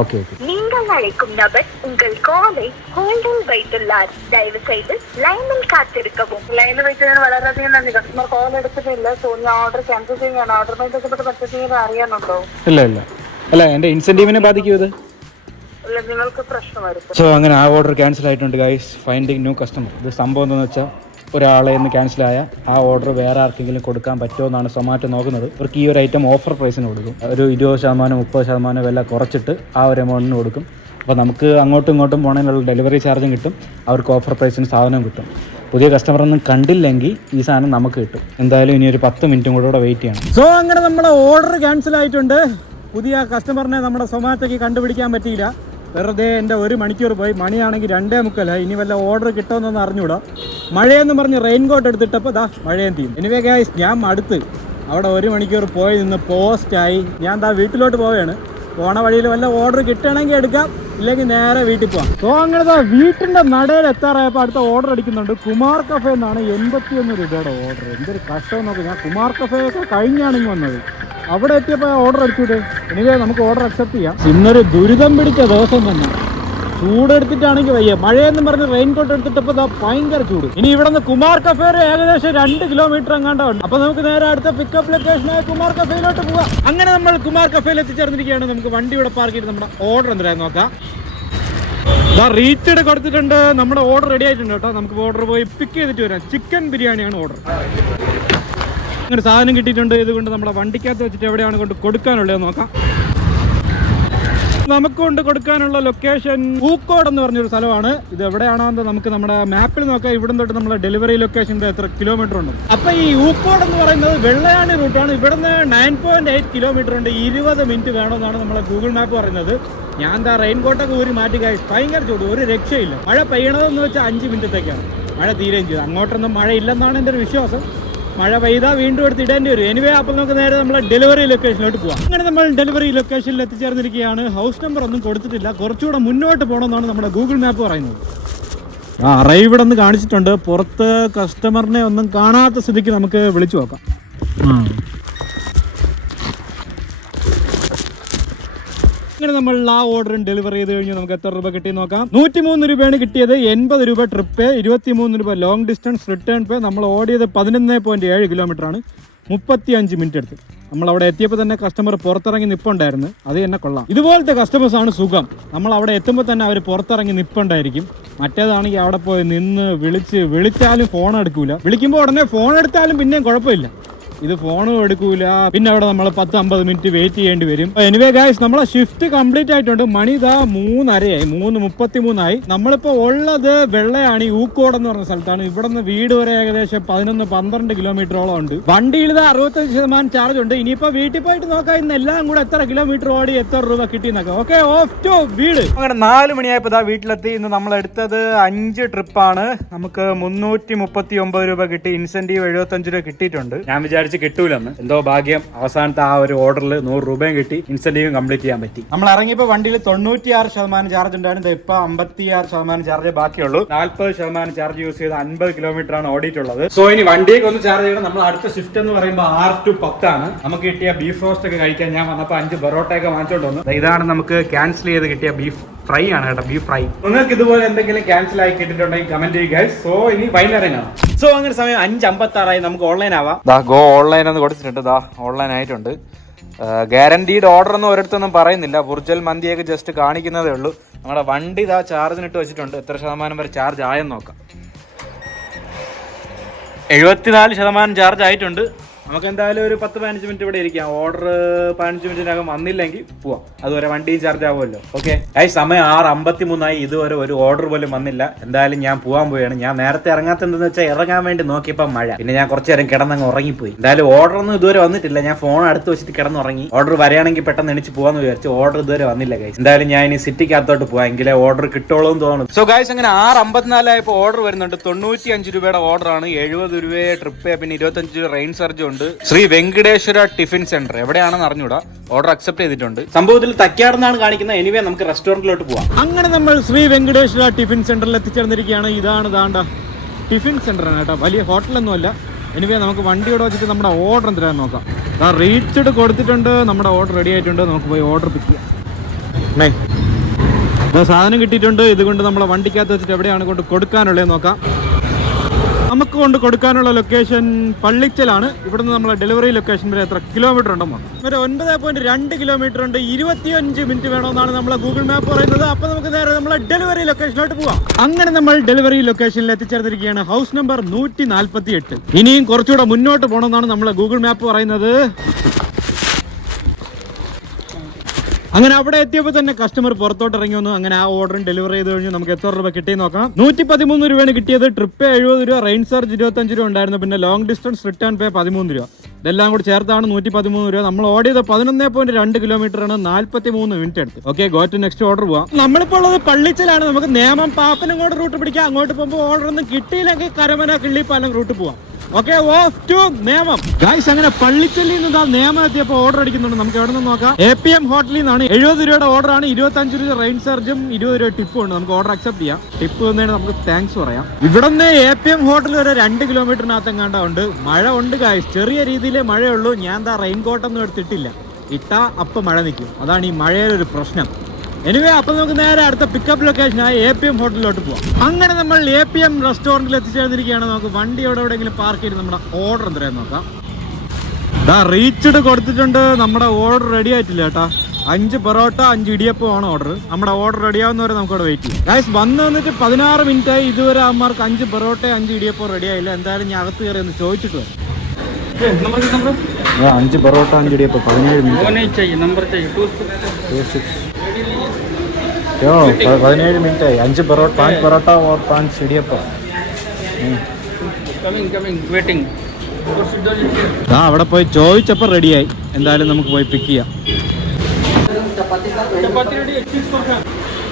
ഓക്കെ. நீங்கள் அழைக்கும் நபர் உங்கள் காலை ஹோல்டில் வைத்துள்ளார். தயவு செய்து லைனில் காத்திருக்கவும். ലൈനിൽ വെച്ച് ഞാൻ വളരെയധികം നന്ദി. കസ്റ്റമർ കോൾ എടുത്തിട്ടില്ല. സോ ഞാൻ ഓർഡർ ക്യാൻസൽ ചെയ്യുകയാണ്. ഓർഡറുമായി ബന്ധപ്പെട്ട് പറ്റുന്ന അറിയാനുണ്ടോ? ഇല്ല. അല്ല, എൻ്റെ ഇൻസെന്റീവിനെ ബാധിക്കും ഇത്. ഇല്ല, നിങ്ങൾക്ക് പ്രശ്നമായിരിക്കും. സോ അങ്ങനെ ആ ഓർഡർ ക്യാൻസൽ ആയിട്ടുണ്ട് ഗൈസ്. Finding new customer. ഇത് സംഭവം എന്താണെന്ന് വെച്ചാൽ, ഒരാളെ നിന്ന് ക്യാൻസലായ ആ ഓർഡർ വേറെ ആർക്കെങ്കിലും കൊടുക്കാൻ പറ്റുമോ എന്നാണ് സൊമാറ്റോ നോക്കുന്നത്. അവർക്ക് ഈ ഒരു ഐറ്റം ഓഫർ പ്രൈസിന് കൊടുക്കും. ഒരു 20% 30% വില കുറച്ചിട്ട് ആ ഒരു എമൗണ്ടിന് കൊടുക്കും. അപ്പോൾ നമുക്ക് അങ്ങോട്ടും ഇങ്ങോട്ടും പോകണമെന്നുള്ള ഡെലിവറി ചാർജും കിട്ടും, അവർക്ക് ഓഫർ പ്രൈസിന് സാധനം കിട്ടും. പുതിയ കസ്റ്റമറൊന്നും കണ്ടില്ലെങ്കിൽ ഈ സാധനം നമുക്ക് കിട്ടും. എന്തായാലും ഇനി ഒരു 10 മിനിറ്റും കൂടെ വെയിറ്റ് ചെയ്യണം. സോ അങ്ങനെ നമ്മുടെ ഓർഡർ ക്യാൻസൽ ആയിട്ടുണ്ട്. പുതിയ കസ്റ്റമറിനെ നമ്മുടെ സൊമാറ്റോയ്ക്ക് കണ്ടുപിടിക്കാൻ പറ്റിയില്ല. വെറുതെ എൻ്റെ 1 മണിക്കൂർ പോയി. മണിയാണെങ്കിൽ 2:45. ഇനി വല്ല ഓർഡർ കിട്ടുമെന്നൊന്ന് അറിഞ്ഞൂടാ. മഴയെന്ന് പറഞ്ഞ് റെയിൻകോട്ട് എടുത്തിട്ടപ്പോൾ മഴയും തീരും. എനിവേ ഗൈസ്, ഞാൻ അടുത്ത് അവിടെ 1 മണിക്കൂർ പോയി നിന്ന് പോസ്റ്റായി. ഞാൻ വീട്ടിലോട്ട് പോവുകയാണ്. പോണ വഴിയിൽ വല്ല ഓർഡർ കിട്ടണമെങ്കിൽ എടുക്കാം, ഇല്ലെങ്കിൽ നേരെ വീട്ടിൽ പോവാം. സോ അങ്ങനെ വീട്ടിൻ്റെ നടയിൽ എത്താറായപ്പോൾ അടുത്ത ഓർഡർ അടിക്കുന്നുണ്ട്. കുമാർ കഫേ എന്നാണ് 81 രൂപയുടെ ഓർഡർ. എന്തൊരു കഷ്ടം നോക്കി. ഞാൻ കുമാർ കഫേ ഒക്കെ കഴിഞ്ഞാണെങ്കിൽ വന്നത്. അവിടെ എത്തിയപ്പോൾ ഓർഡർ അടിച്ചൂടെ? എനിവേ നമുക്ക് ഓർഡർ അക്സെപ്റ്റ് ചെയ്യാം. ഇന്നൊരു ദുരിതം പിടിച്ച ദിവസം തന്നെ. ചൂടെടുത്തിട്ടാണെങ്കിൽ വയ്യ. മഴയെന്ന് പറഞ്ഞ് റെയിൻകോട്ട് എടുത്തിട്ടപ്പോൾ ഭയങ്കര ചൂട്. ഇനി ഇവിടെ നിന്ന് കുമാർ കഫേ ഏകദേശം 2 കിലോമീറ്റർ എങ്ങാണ്ടുണ്ട്. അപ്പൊ നമുക്ക് നേരെ അടുത്ത പിക്കപ്പ് ലൊക്കേഷനായ കുമാർ കഫേയിലോട്ട് പോവാം. അങ്ങനെ നമ്മൾ കുമാർ കഫേയിൽ എത്തിച്ചേർന്നിരിക്കുകയാണ്. നമുക്ക് വണ്ടി ഇവിടെ പാർക്ക് ചെയ്ത് നമ്മുടെ ഓർഡർ എന്തായാലും നോക്കാം. റീച്ചഡ് കൊടുത്തിട്ടുണ്ട്. നമ്മുടെ ഓർഡർ റെഡി ആയിട്ടുണ്ട് കേട്ടോ. നമുക്ക് ഓർഡർ പോയി പിക്ക് ചെയ്തിട്ട് വരാം. ചിക്കൻ ബിരിയാണിയാണ് ഓർഡർ. അങ്ങനെ സാധനം കിട്ടിയിട്ടുണ്ട്. ഇതുകൊണ്ട് നമ്മുടെ വണ്ടിക്കകത്ത് വെച്ചിട്ട് എവിടെയാണ് കൊണ്ട് കൊടുക്കാനുള്ളത് നോക്കാം. നമുക്ക് കൊണ്ട് കൊടുക്കാനുള്ള ലൊക്കേഷൻ പൂക്കോട് എന്ന് പറഞ്ഞൊരു സ്ഥലമാണ്. ഇത് എവിടെയാണോ എന്ന് നമുക്ക് നമ്മുടെ മാപ്പിൽ നോക്കാം. ഇവിടെ തൊട്ട് നമ്മുടെ ഡെലിവറി ലൊക്കേഷൻ്റെ എത്ര കിലോമീറ്റർ ഉണ്ട്. അപ്പൊ ഈ പൂക്കോട് എന്ന് പറയുന്നത് വെള്ളയാണി റൂട്ടാണ്. ഇവിടുന്ന് 9.8 കിലോമീറ്റർ ഉണ്ട്. 20 മിനിറ്റ് വേണമെന്നാണ് നമ്മളെ ഗൂഗിൾ മാപ്പ് പറയുന്നത്. ഞാൻ റെയിൻകോട്ടൊക്കെ ഊരി മാറ്റി കാര്യം. ഭയങ്കര ചൂട്, ഒരു രക്ഷയില്ല. മഴ പെയ്യണതെന്ന് വെച്ചാൽ 5 മിനിറ്റത്തേക്കാണ്. മഴ തീരെയും ചെയ്തു. അങ്ങോട്ടൊന്നും മഴ ഇല്ലെന്നാണ് എൻ്റെ ഒരു വിശ്വാസം. മഴ പെയ്താൽ വീണ്ടും എടുത്ത് ഇടേണ്ടി വരും. എനിവേ അപ്പോൾ നമുക്ക് നേരെ നമ്മളെ ഡെലിവറി ലൊക്കേഷനിലോട്ട് പോകാം. അങ്ങനെ നമ്മൾ ഡെലിവറി ലൊക്കേഷനിൽ എത്തിച്ചേർന്നിരിക്കുകയാണ്. ഹൗസ് നമ്പർ ഒന്നും കൊടുത്തിട്ടില്ല. കുറച്ചുകൂടെ മുന്നോട്ട് പോകണമെന്നാണ് നമ്മുടെ ഗൂഗിൾ മാപ്പ് പറയുന്നത്. അറൈവ് ഇവിടെ നിന്ന് കാണിച്ചിട്ടുണ്ട്. പുറത്ത് കസ്റ്റമറിനെ ഒന്നും കാണാത്ത സ്ഥിതിക്ക് നമുക്ക് വിളിച്ചു നോക്കാം. അങ്ങനെ നമ്മൾ ആ ഓർഡറും ഡെലിവറി ചെയ്ത് കഴിഞ്ഞ് നമുക്ക് എത്ര രൂപ കിട്ടി നോക്കാം. 103 രൂപയാണ് കിട്ടിയത്. 80 രൂപ ട്രിപ്പ് പേ, 23 രൂപ ലോങ് ഡിസ്റ്റൻസ് റിട്ടേൺ പേ. നമ്മൾ ഓടിയത് 11.7 കിലോമീറ്റർ ആണ്. 35 മിനിറ്റ് എടുത്ത്. നമ്മൾ അവിടെ എത്തിയപ്പോൾ തന്നെ കസ്റ്റമർ പുറത്തിറങ്ങി നിപ്പുണ്ടായിരുന്നു. അത് തന്നെ കൊള്ളാം. ഇതുപോലത്തെ കസ്റ്റമേഴ്സാണ് സുഖം. നമ്മൾ അവിടെ എത്തുമ്പോൾ തന്നെ അവർ പുറത്തിറങ്ങി നിപ്പുണ്ടായിരിക്കും. മറ്റേതാണെങ്കിൽ അവിടെ പോയി നിന്ന് വിളിച്ചാലും ഫോൺ എടുക്കൂല. വിളിക്കുമ്പോൾ ഉടനെ ഫോൺ എടുത്താലും പിന്നെയും കുഴപ്പമില്ല. ഇത് ഫോണും എടുക്കൂല. പിന്നെ അവിടെ നമ്മൾ 10-50 മിനിറ്റ് വെയിറ്റ് ചെയ്യേണ്ടി വരും. എനിവേ ഗൈസ്, നമ്മളെ ഷിഫ്റ്റ് കംപ്ലീറ്റ് ആയിട്ടുണ്ട്. മണി 3:30 3:33 നമ്മളിപ്പോ ഉള്ളത് വെള്ളയാണി ഊക്കോട് എന്ന് പറഞ്ഞ സ്ഥലത്താണ്. ഇവിടെ നിന്ന് വീട് വരെ ഏകദേശം 11-12 കിലോമീറ്ററോളം ഉണ്ട്. വണ്ടിയിൽ 65% ചാർജ് ഉണ്ട്. ഇനിയിപ്പോ വീട്ടിൽ പോയിട്ട് നോക്കാം ഇന്ന് എല്ലാം കൂടെ എത്ര കിലോമീറ്റർ ഓടി എത്ര രൂപ കിട്ടിയെന്നൊക്കെ. ഓക്കെ, ഓഫ് ടു വീട്. അങ്ങനെ 4 മണിയായപ്പോ വീട്ടിലെത്തി. ഇന്ന് നമ്മൾ എടുത്തത് 5 ട്രിപ്പാണ്. നമുക്ക് 339 രൂപ കിട്ടി. ഇൻസെന്റീവ് 75 രൂപ കിട്ടിയിട്ടുണ്ട്. ഞാൻ വിചാരിച്ചു കിട്ടൂലെന്ന്. എന്തോ ഭാഗ്യം, അവസാനത്തെ ആ ഒരു ഓർഡറിൽ 100 രൂപയും കിട്ടി. ഇൻസെന്റീവും കംപ്ലീറ്റ് ചെയ്യാൻ പറ്റി. നമ്മൾ ഇറങ്ങിയപ്പോൾ വണ്ടിയിൽ 96% ചാർജ് ഉണ്ടായിരുന്നു. ഇപ്പൊ 56% ചാർജ് ബാക്കിയുള്ളൂ. 40% ചാർജ് യൂസ് ചെയ്ത് 50 കിലോമീറ്റർ ആണ് ഓടിയിട്ടുള്ളത്. സോ ഇനി വണ്ടിയൊക്കെ ഒന്ന് ചാർജ് ചെയ്യണം. നമ്മൾ അടുത്ത ഷിഫ്റ്റ് എന്ന് പറയുമ്പോൾ 6 to 10 ആണ്. നമുക്ക് കിട്ടിയ ബീഫ് റോസ്റ്റ് ഒക്കെ കഴിക്കാൻ ഞാൻ വന്നപ്പോൾ 5 പൊറോട്ടയൊക്കെ വാങ്ങിച്ചോണ്ട് വന്നു. ഇതാണ് നമുക്ക് ക്യാൻസൽ ചെയ്ത് കിട്ടിയ ബീഫ് ഫ്രൈ ആണ് കേട്ടോ, ബീഫ് ഫ്രൈ. നിങ്ങൾക്ക് ഇതുപോലെ എന്തെങ്കിലും ക്യാൻസൽ ആയി കിട്ടിയിട്ടുണ്ടെങ്കിൽ കമന്റ് ചെയ്യുക. സോ ഇനി വൈകുന്നേരം കാണാം. സോ അങ്ങനെ സമയം 5:56 നമുക്ക് ഓൺലൈൻ ആവാം. ഗോ ഓൺലൈൻ എന്ന് കൊടുത്തിട്ടുണ്ട്. ഓൺലൈൻ ആയിട്ടുണ്ട്. ഗ്യാരണ്ടീഡ് ഓർഡർ ഒന്നും ഒരിടത്തൊന്നും പറയുന്നില്ല. ബുർജൽ മന്തിയൊക്കെ ജസ്റ്റ് കാണിക്കുന്നതേ ഉള്ളൂ. നമ്മുടെ വണ്ടി ചാർജിനിട്ട് വെച്ചിട്ടുണ്ട്. എത്ര ശതമാനം വരെ ചാർജ് ആയെന്ന് നോക്കാം. 74% ചാർജ് ആയിട്ടുണ്ട്. നമുക്ക് എന്തായാലും ഒരു 10-15 മിനിറ്റ് ഇവിടെ ഇരിക്കാം. ഓർഡർ 15 മിനിറ്റിനകം വന്നില്ലെങ്കിൽ പോവാം. അതുവരെ വണ്ടിയും ചാർജ് ആവുമല്ലോ. ഓക്കെ, സമയം 6:53 ഇതുവരെ ഒരു ഓർഡർ പോലും വന്നില്ല. എന്തായാലും ഞാൻ പോകാൻ പോവുകയാണ്. ഞാൻ നേരത്തെ ഇറങ്ങാത്തെന്തെന്ന് വെച്ചാൽ ഇറങ്ങാൻ വേണ്ടി നോക്കിയപ്പോൾ മഴ, പിന്നെ ഞാൻ കുറച്ചു നേരം കിടന്നങ്ങ് ഉറങ്ങിപ്പോയി. എന്തായാലും ഓർഡർ ഒന്നും ഇതുവരെ വന്നിട്ടില്ല. ഞാൻ ഫോൺ അടുത്ത് വെച്ചിട്ട് കിടന്നുറങ്ങി. ഓർഡർ വരികയാണെങ്കിൽ പെട്ടെന്ന് എണിച്ച് പോകാന്ന് വിചാരിച്ചു. ഓർഡർ ഇതുവരെ വന്നില്ല ഗൈസ്. എന്തായാലും ഞാൻ ഇനി സിറ്റിക്കകത്തോട്ട് പോവാം, എങ്കിലേ ഓർഡർ കിട്ടുള്ളൂ എന്ന് തോന്നുന്നു. സോ ഗൈസ്, അങ്ങനെ 6:54 ഓർഡർ വരുന്നുണ്ട്. 95 രൂപയുടെ ഓർഡറാണ്. 70 രൂപയെ ട്രിപ്പ്, പിന്നെ 25 രൂപ റെയിൻ സർജ് ഉണ്ട്. ശ്രീ വെങ്കടേശ്വര ടിഫിൻ സെന്റർ എവിടെയാണെന്ന് അറിഞ്ഞൂടാ. ഓർഡർ അക്സെപ്റ്റ് ചെയ്തിട്ടുണ്ട്. സംഭവത്തിൽ തക്കാടുന്നാണ് കാണിക്കുന്നത്. എനിവേ നമുക്ക് റെസ്റ്റോറന്റിലോട്ട് പോവാം. അങ്ങനെ നമ്മൾ ശ്രീ വെങ്കടേശ്വര ടിഫിൻ സെന്ററിൽ എത്തിച്ചേർന്നിരിക്കുകയാണ്. ഇതാണ് ദാണ്ട ടിഫിൻ സെന്റർ ആണ് കേട്ടോ, വലിയ ഹോട്ടലൊന്നുമല്ല. എനിവേ നമുക്ക് വണ്ടിയോടെ വെച്ചിട്ട് നമ്മുടെ ഓർഡർ എന്തിനാന്ന് നോക്കാം. റീച്ച്ഡ് കൊടുത്തിട്ടുണ്ട്, നമ്മുടെ ഓർഡർ റെഡി ആയിട്ടുണ്ട്. നമുക്ക് പോയി ഓർഡർ പിക്ക് ചെയ്യാം. സാധനം കിട്ടിയിട്ടുണ്ട്. ഇതുകൊണ്ട് നമ്മളെ വണ്ടിക്കകത്ത് വെച്ചിട്ട് എവിടെയാണ് കൊണ്ട് കൊടുക്കാനുള്ളത് നോക്കാം. നമുക്ക് കൊണ്ട് കൊടുക്കാനുള്ള ലൊക്കേഷൻ പള്ളിച്ചലാണ്. ഇവിടുന്ന് നമ്മളെ ഡെലിവറി ലൊക്കേഷൻ വരെ എത്ര കിലോമീറ്റർ ഉണ്ടെന്നോ, ഒരു 9.2 കിലോമീറ്റർ ഉണ്ട്. 25 മിനിറ്റ് വേണമെന്നാണ് നമ്മളെ ഗൂഗിൾ മാപ്പ് പറയുന്നത്. അപ്പൊ നമുക്ക് നേരെ നമ്മളെ ഡെലിവറി ലൊക്കേഷനിലോട്ട് പോവാം. അങ്ങനെ നമ്മൾ ഡെലിവറി ലൊക്കേഷനിൽ എത്തിച്ചേർന്നിരിക്കുകയാണ്. House number 148. ഇനിയും കുറച്ചുകൂടെ മുന്നോട്ട് പോകണമെന്നാണ് നമ്മളെ ഗൂഗിൾ മാപ്പ് പറയുന്നത്. അങ്ങനെ അവിടെ എത്തിയപ്പോൾ തന്നെ കസ്റ്റമർ പുറത്തോട്ട് ഇറങ്ങി വന്നു. അങ്ങനെ ആ ഓർഡറും ഡെലിവറി ചെയ്ത് കഴിഞ്ഞു. നമുക്ക് എത്ര രൂപ കിട്ടി നോക്കാം. 113 രൂപയാണ് കിട്ടിയത്. ട്രിപ്പ് 70 രൂപ, റെയിൻ ചാർജ് 25 രൂപ ഉണ്ടായിരുന്നു. പിന്നെ ലോങ് ഡിസ്റ്റൻസ് റിട്ടേൺ പേ 13 രൂപ. ഇതെല്ലാം കൂടി ചേർത്താണ് 113 രൂപ. നമ്മൾ ഓടിയത് 11.2 കിലോമീറ്റർ ആണ്. 43 മിനിറ്റ് എടുത്ത്. Okay, go to next order പോവാം. നമ്മളിപ്പോൾ ഉള്ളത് പള്ളിച്ചലാണ്. നമുക്ക് നേമം പാപ്പനങ്ങോട്ട് റൂട്ട് പിടിക്കാം. അങ്ങോട്ട് പോകുമ്പോൾ ഓർഡർ ഒന്നും കിട്ടിയില്ലെങ്കിൽ കരമന കിള്ളിപ്പാലം റൂട്ട് പോവാം. Okay, off to Nemom guys. അങ്ങനെ പള്ളിച്ചലിൽ നിന്ന് നേമം എത്തിയപ്പോൾ ഓർഡർ അടിക്കുന്നുണ്ട്. നമുക്ക് എവിടെ നിന്ന് നോക്കാം. APM ഹോട്ടലിൽ നിന്നാണ്. 70 രൂപയുടെ ഓർഡർ ആണ്. 25 രൂപ റെയിൻ ചാർജും 20 രൂപ ടിപ്പും ഉണ്ട്. നമുക്ക് ഓർഡർ അക്സെപ്റ്റ് ചെയ്യാം. ടിപ്പ് വന്നതിന് നമുക്ക് താങ്ക്സ് പറയാം. ഇവിടെ നിന്ന് APM ഹോട്ടൽ വരെ 2 കിലോമീറ്ററിനകത്ത് എങ്ങാണ്ട ഉണ്ട്. മഴ ഉണ്ട് ഗൈസ്, ചെറിയ രീതിയിലേ മഴയുള്ളൂ. ഞാൻ എന്താ റെയിൻ കോട്ടൊന്നും എടുത്തിട്ടില്ല. ഇട്ടാ അപ്പം മഴ നിൽക്കും. അതാണ് ഈ മഴയുടെ ഒരു പ്രശ്നം. എനിവേ, അപ്പൊ നമുക്ക് നേരെ അടുത്ത പിക്കപ്പ് ലൊക്കേഷനായി APM ഹോട്ടലിലോട്ട് പോവാം. അങ്ങനെ നമ്മൾ APM റെസ്റ്റോറന്റിൽ എത്തിച്ചേർന്നിരിക്കുകയാണ്. നമുക്ക് വണ്ടി എവിടെയെങ്കിലും പാർക്ക് ചെയ്ത് നമ്മുടെ ഓർഡർ എന്തരാന്ന് നോക്കാം. റീച്ച്ഡ് കൊടുത്തിട്ടുണ്ട്. നമ്മുടെ ഓർഡർ റെഡി ആയിട്ടില്ല കേട്ടാ. 5 പൊറോട്ട 5 ഇടിയപ്പമാണ് ഓർഡർ. നമ്മുടെ ഓർഡർ റെഡി ആവുന്നവരെ നമുക്ക് അവിടെ വെയിറ്റ് ചെയ്യാം. ഗൈസ്, വന്നിട്ട് 16 മിനിറ്റ് ആയി. ഇതുവരെ അമ്മമാർക്ക് 5 പൊറോട്ട 5 ഇടിയപ്പം റെഡി ആയില്ല. എന്തായാലും ഞാൻ അകത്ത് കയറി ഒന്ന് ചോദിച്ചിട്ട് വരാം. 5 പൊറോട്ട 5 ഇടിയപ്പം 17 മിനിറ്റ്. 17 മിനിറ്റ് ആയി. 5 പൊറോട്ട 5 പൊറോട്ട और 5 ഇടിയപ്പം. അവിടെ പോയി ചോദിച്ചപ്പോൾ റെഡിയായി. എന്തായാലും നമുക്ക് പോയി പിക്ക് ചെയ്യാം.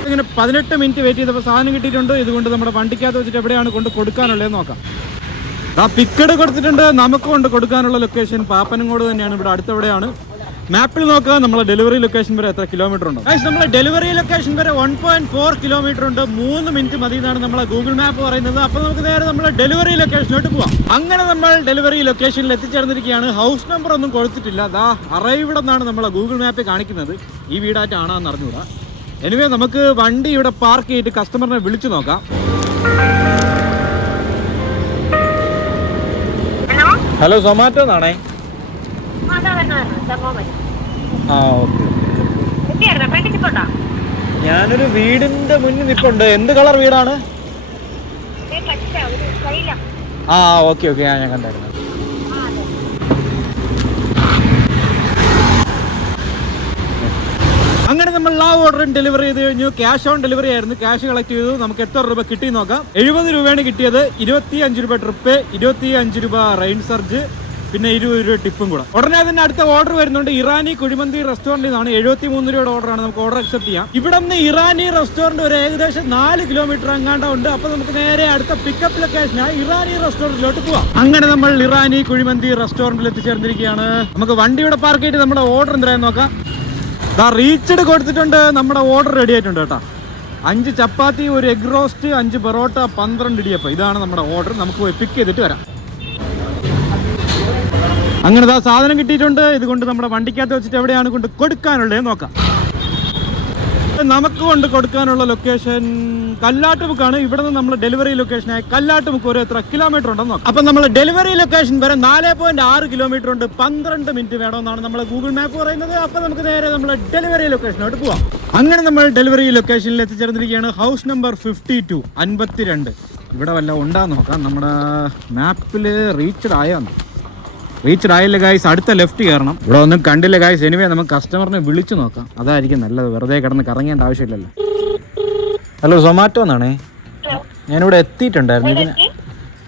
ഇങ്ങനെ 18 മിനിറ്റ് വെയിറ്റ് ചെയ്തപ്പോൾ സാധനം കിട്ടിയിട്ടുണ്ട്. ഇതുകൊണ്ട് നമ്മുടെ വണ്ടിക്കകത്ത് വെച്ചിട്ട് എവിടെയാണ് കൊണ്ട് കൊടുക്കാനുള്ളത് നോക്കാം. പിക്കഡ് കൊടുത്തിട്ടുണ്ട്. നമുക്ക് കൊണ്ട് കൊടുക്കാനുള്ള ലൊക്കേഷൻ പാപ്പനങ്ങോട് തന്നെയാണ്. ഇവിടെ അടുത്തെവിടെയാണ് മാപ്പിൽ നോക്കുക. നമ്മളെ ഡെലിവറി ലൊക്കേഷൻ വരെ എത്ര കിലോമീറ്റർ ഉണ്ട്. നമ്മളെ ഡെലിവറി ലൊക്കേഷൻ വരെ 1.4 കിലോമീറ്റർ ഉണ്ട്. 3 മിനിറ്റ് മതി എന്നാണ് നമ്മളെ ഗൂഗിൾ മാപ്പ് പറയുന്നത്. അപ്പൊ നമുക്ക് നേരെ നമ്മളെ ഡെലിവറി ലൊക്കേഷനിലോട്ട് പോവാം. അങ്ങനെ നമ്മൾ ഡെലിവറി ലൊക്കേഷനിൽ എത്തിച്ചേർന്നിരിക്കുകയാണ്. ഹൗസ് നമ്പർ ഒന്നും കൊടുത്തിട്ടില്ല. അറൈവ്ഡ് എന്നാണ് നമ്മളെ ഗൂഗിൾ മാപ്പിൽ കാണിക്കുന്നത്. ഈ വീടായിട്ടാണെന്ന് അറിഞ്ഞൂടാ. എനിവേ, നമുക്ക് വണ്ടി ഇവിടെ പാർക്ക് ചെയ്തിട്ട് കസ്റ്റമറിനെ വിളിച്ചു നോക്കാം. ഹലോ, സൊമാറ്റോ എന്നാണേ. ആ, ഓക്കെ. ഞാനൊരു വീടിന്റെ മുന്നിൽ നിൽപ്പുണ്ട്. എന്ത് കളർ വീടാണ്? ആ, ഓക്കെ ഓക്കെ, ഞാൻ കണ്ടായിരുന്നു. അങ്ങനെ നമ്മൾ ആ ഓർഡറും ഡെലിവറി ചെയ്ത് കഴിഞ്ഞു. ക്യാഷ് ഓൺ ഡെലിവറി ആയിരുന്നു. ക്യാഷ് കളക്ട് ചെയ്തു. നമുക്ക് എത്ര രൂപ കിട്ടി നോക്കാം. 70 രൂപയാണ് കിട്ടിയത്. 25 രൂപ ട്രിപ്പ്, 25 രൂപ റെയിൻ സർജ്, പിന്നെ 20 രൂപ ടിപ്പും കൂടെ. ഉടനെ തന്നെ അടുത്ത ഓർഡർ വരുന്നുണ്ട്. ഇറാനി കുഴിമന്തി റെസ്റ്റോറന്റിൽ നിന്നാണ്. 73 രൂപയുടെ ഓർഡറാണ്. നമുക്ക് ഓർഡർ അക്സെപ്റ്റ് ചെയ്യാം. ഇവിടെ നിന്ന് ഇറാനി റെസ്റ്റോറന്റ് ഒരു ഏകദേശം 4 കിലോമീറ്റർ അങ്ങാണ്ട ഉണ്ട്. അപ്പൊ നമുക്ക് നേരെ അടുത്ത പിക്കപ്പ് ലൊക്കേഷനായി ഇറാനി റെസ്റ്റോറന്റിലോട്ട് പോവാം. അങ്ങനെ നമ്മൾ ഇറാനി കുഴിമന്തി റെസ്റ്റോറന്റിൽ എത്തിച്ചേർന്നിരിക്കുകയാണ്. നമുക്ക് വണ്ടി ഇവിടെ പാർക്ക് ചെയ്ത് നമ്മുടെ ഓർഡർ എന്തായാലും നോക്കാം. റീച്ച്ഡ് കൊടുത്തിട്ടുണ്ട്. നമ്മുടെ ഓർഡർ റെഡി ആയിട്ടുണ്ട് കേട്ടോ. 5 ചപ്പാത്തി, 1 എഗ് റോസ്റ്റ്, 5 പൊറോട്ട, 12 ഇടിയപ്പം. ഇതാണ് നമ്മുടെ ഓർഡർ. നമുക്ക് പോയി പിക്ക് ചെയ്തിട്ട് വരാം. അങ്ങനെ സാധനം കിട്ടിയിട്ടുണ്ട്. ഇതുകൊണ്ട് നമ്മുടെ വണ്ടിക്കകത്ത് വെച്ചിട്ട് എവിടെയാണ് കൊണ്ട് കൊടുക്കാനുള്ളത് നോക്കാം. നമുക്ക് കൊണ്ട് കൊടുക്കാനുള്ള ലൊക്കേഷൻ കല്ലാട്ടുമുക്കാണ്. ഇവിടെ നിന്ന് നമ്മൾ ഡെലിവറി ലൊക്കേഷനായി കല്ലാട്ടുമുക്ക് ഒരു എത്ര കിലോമീറ്റർ ഉണ്ടെന്ന് നോക്കാം. അപ്പൊ നമ്മൾ ഡെലിവറി ലൊക്കേഷൻ വരെ 4.6 കിലോമീറ്റർ ഉണ്ട്. 12 മിനിറ്റ് വേണമെന്നാണ് നമ്മളെ ഗൂഗിൾ മാപ്പ് പറയുന്നത്. അപ്പൊ നമുക്ക് നേരെ നമ്മളെ ഡെലിവറി ലൊക്കേഷനോട്ട് പോവാം. അങ്ങനെ നമ്മൾ ഡെലിവറി ലൊക്കേഷനിൽ എത്തിച്ചേർന്നിരിക്കുകയാണ്. House number 52 52. ഇവിടെ വല്ല ഉണ്ടാന്ന് നോക്കാം. നമ്മുടെ മാപ്പിൽ റീച്ച്ഡ് ആയോ? റീച്ച്ഡ് ആയില്ല ഗൈസ്, അടുത്ത ലെഫ്റ്റ് കയറണം. ഇവിടെ ഒന്നും കണ്ടില്ല ഗൈസ്. എനിവേ നമുക്ക് കസ്റ്റമറിനെ വിളിച്ചു നോക്കാം, അതായിരിക്കും നല്ലത്. വെറുതെ കിടന്ന് കറങ്ങേണ്ട ആവശ്യമില്ലല്ലോ. ഹലോ, സൊമാറ്റോ എന്നാണേ. ഞാനിവിടെ എത്തിയിട്ടുണ്ടായിരുന്നു. ഇതിന്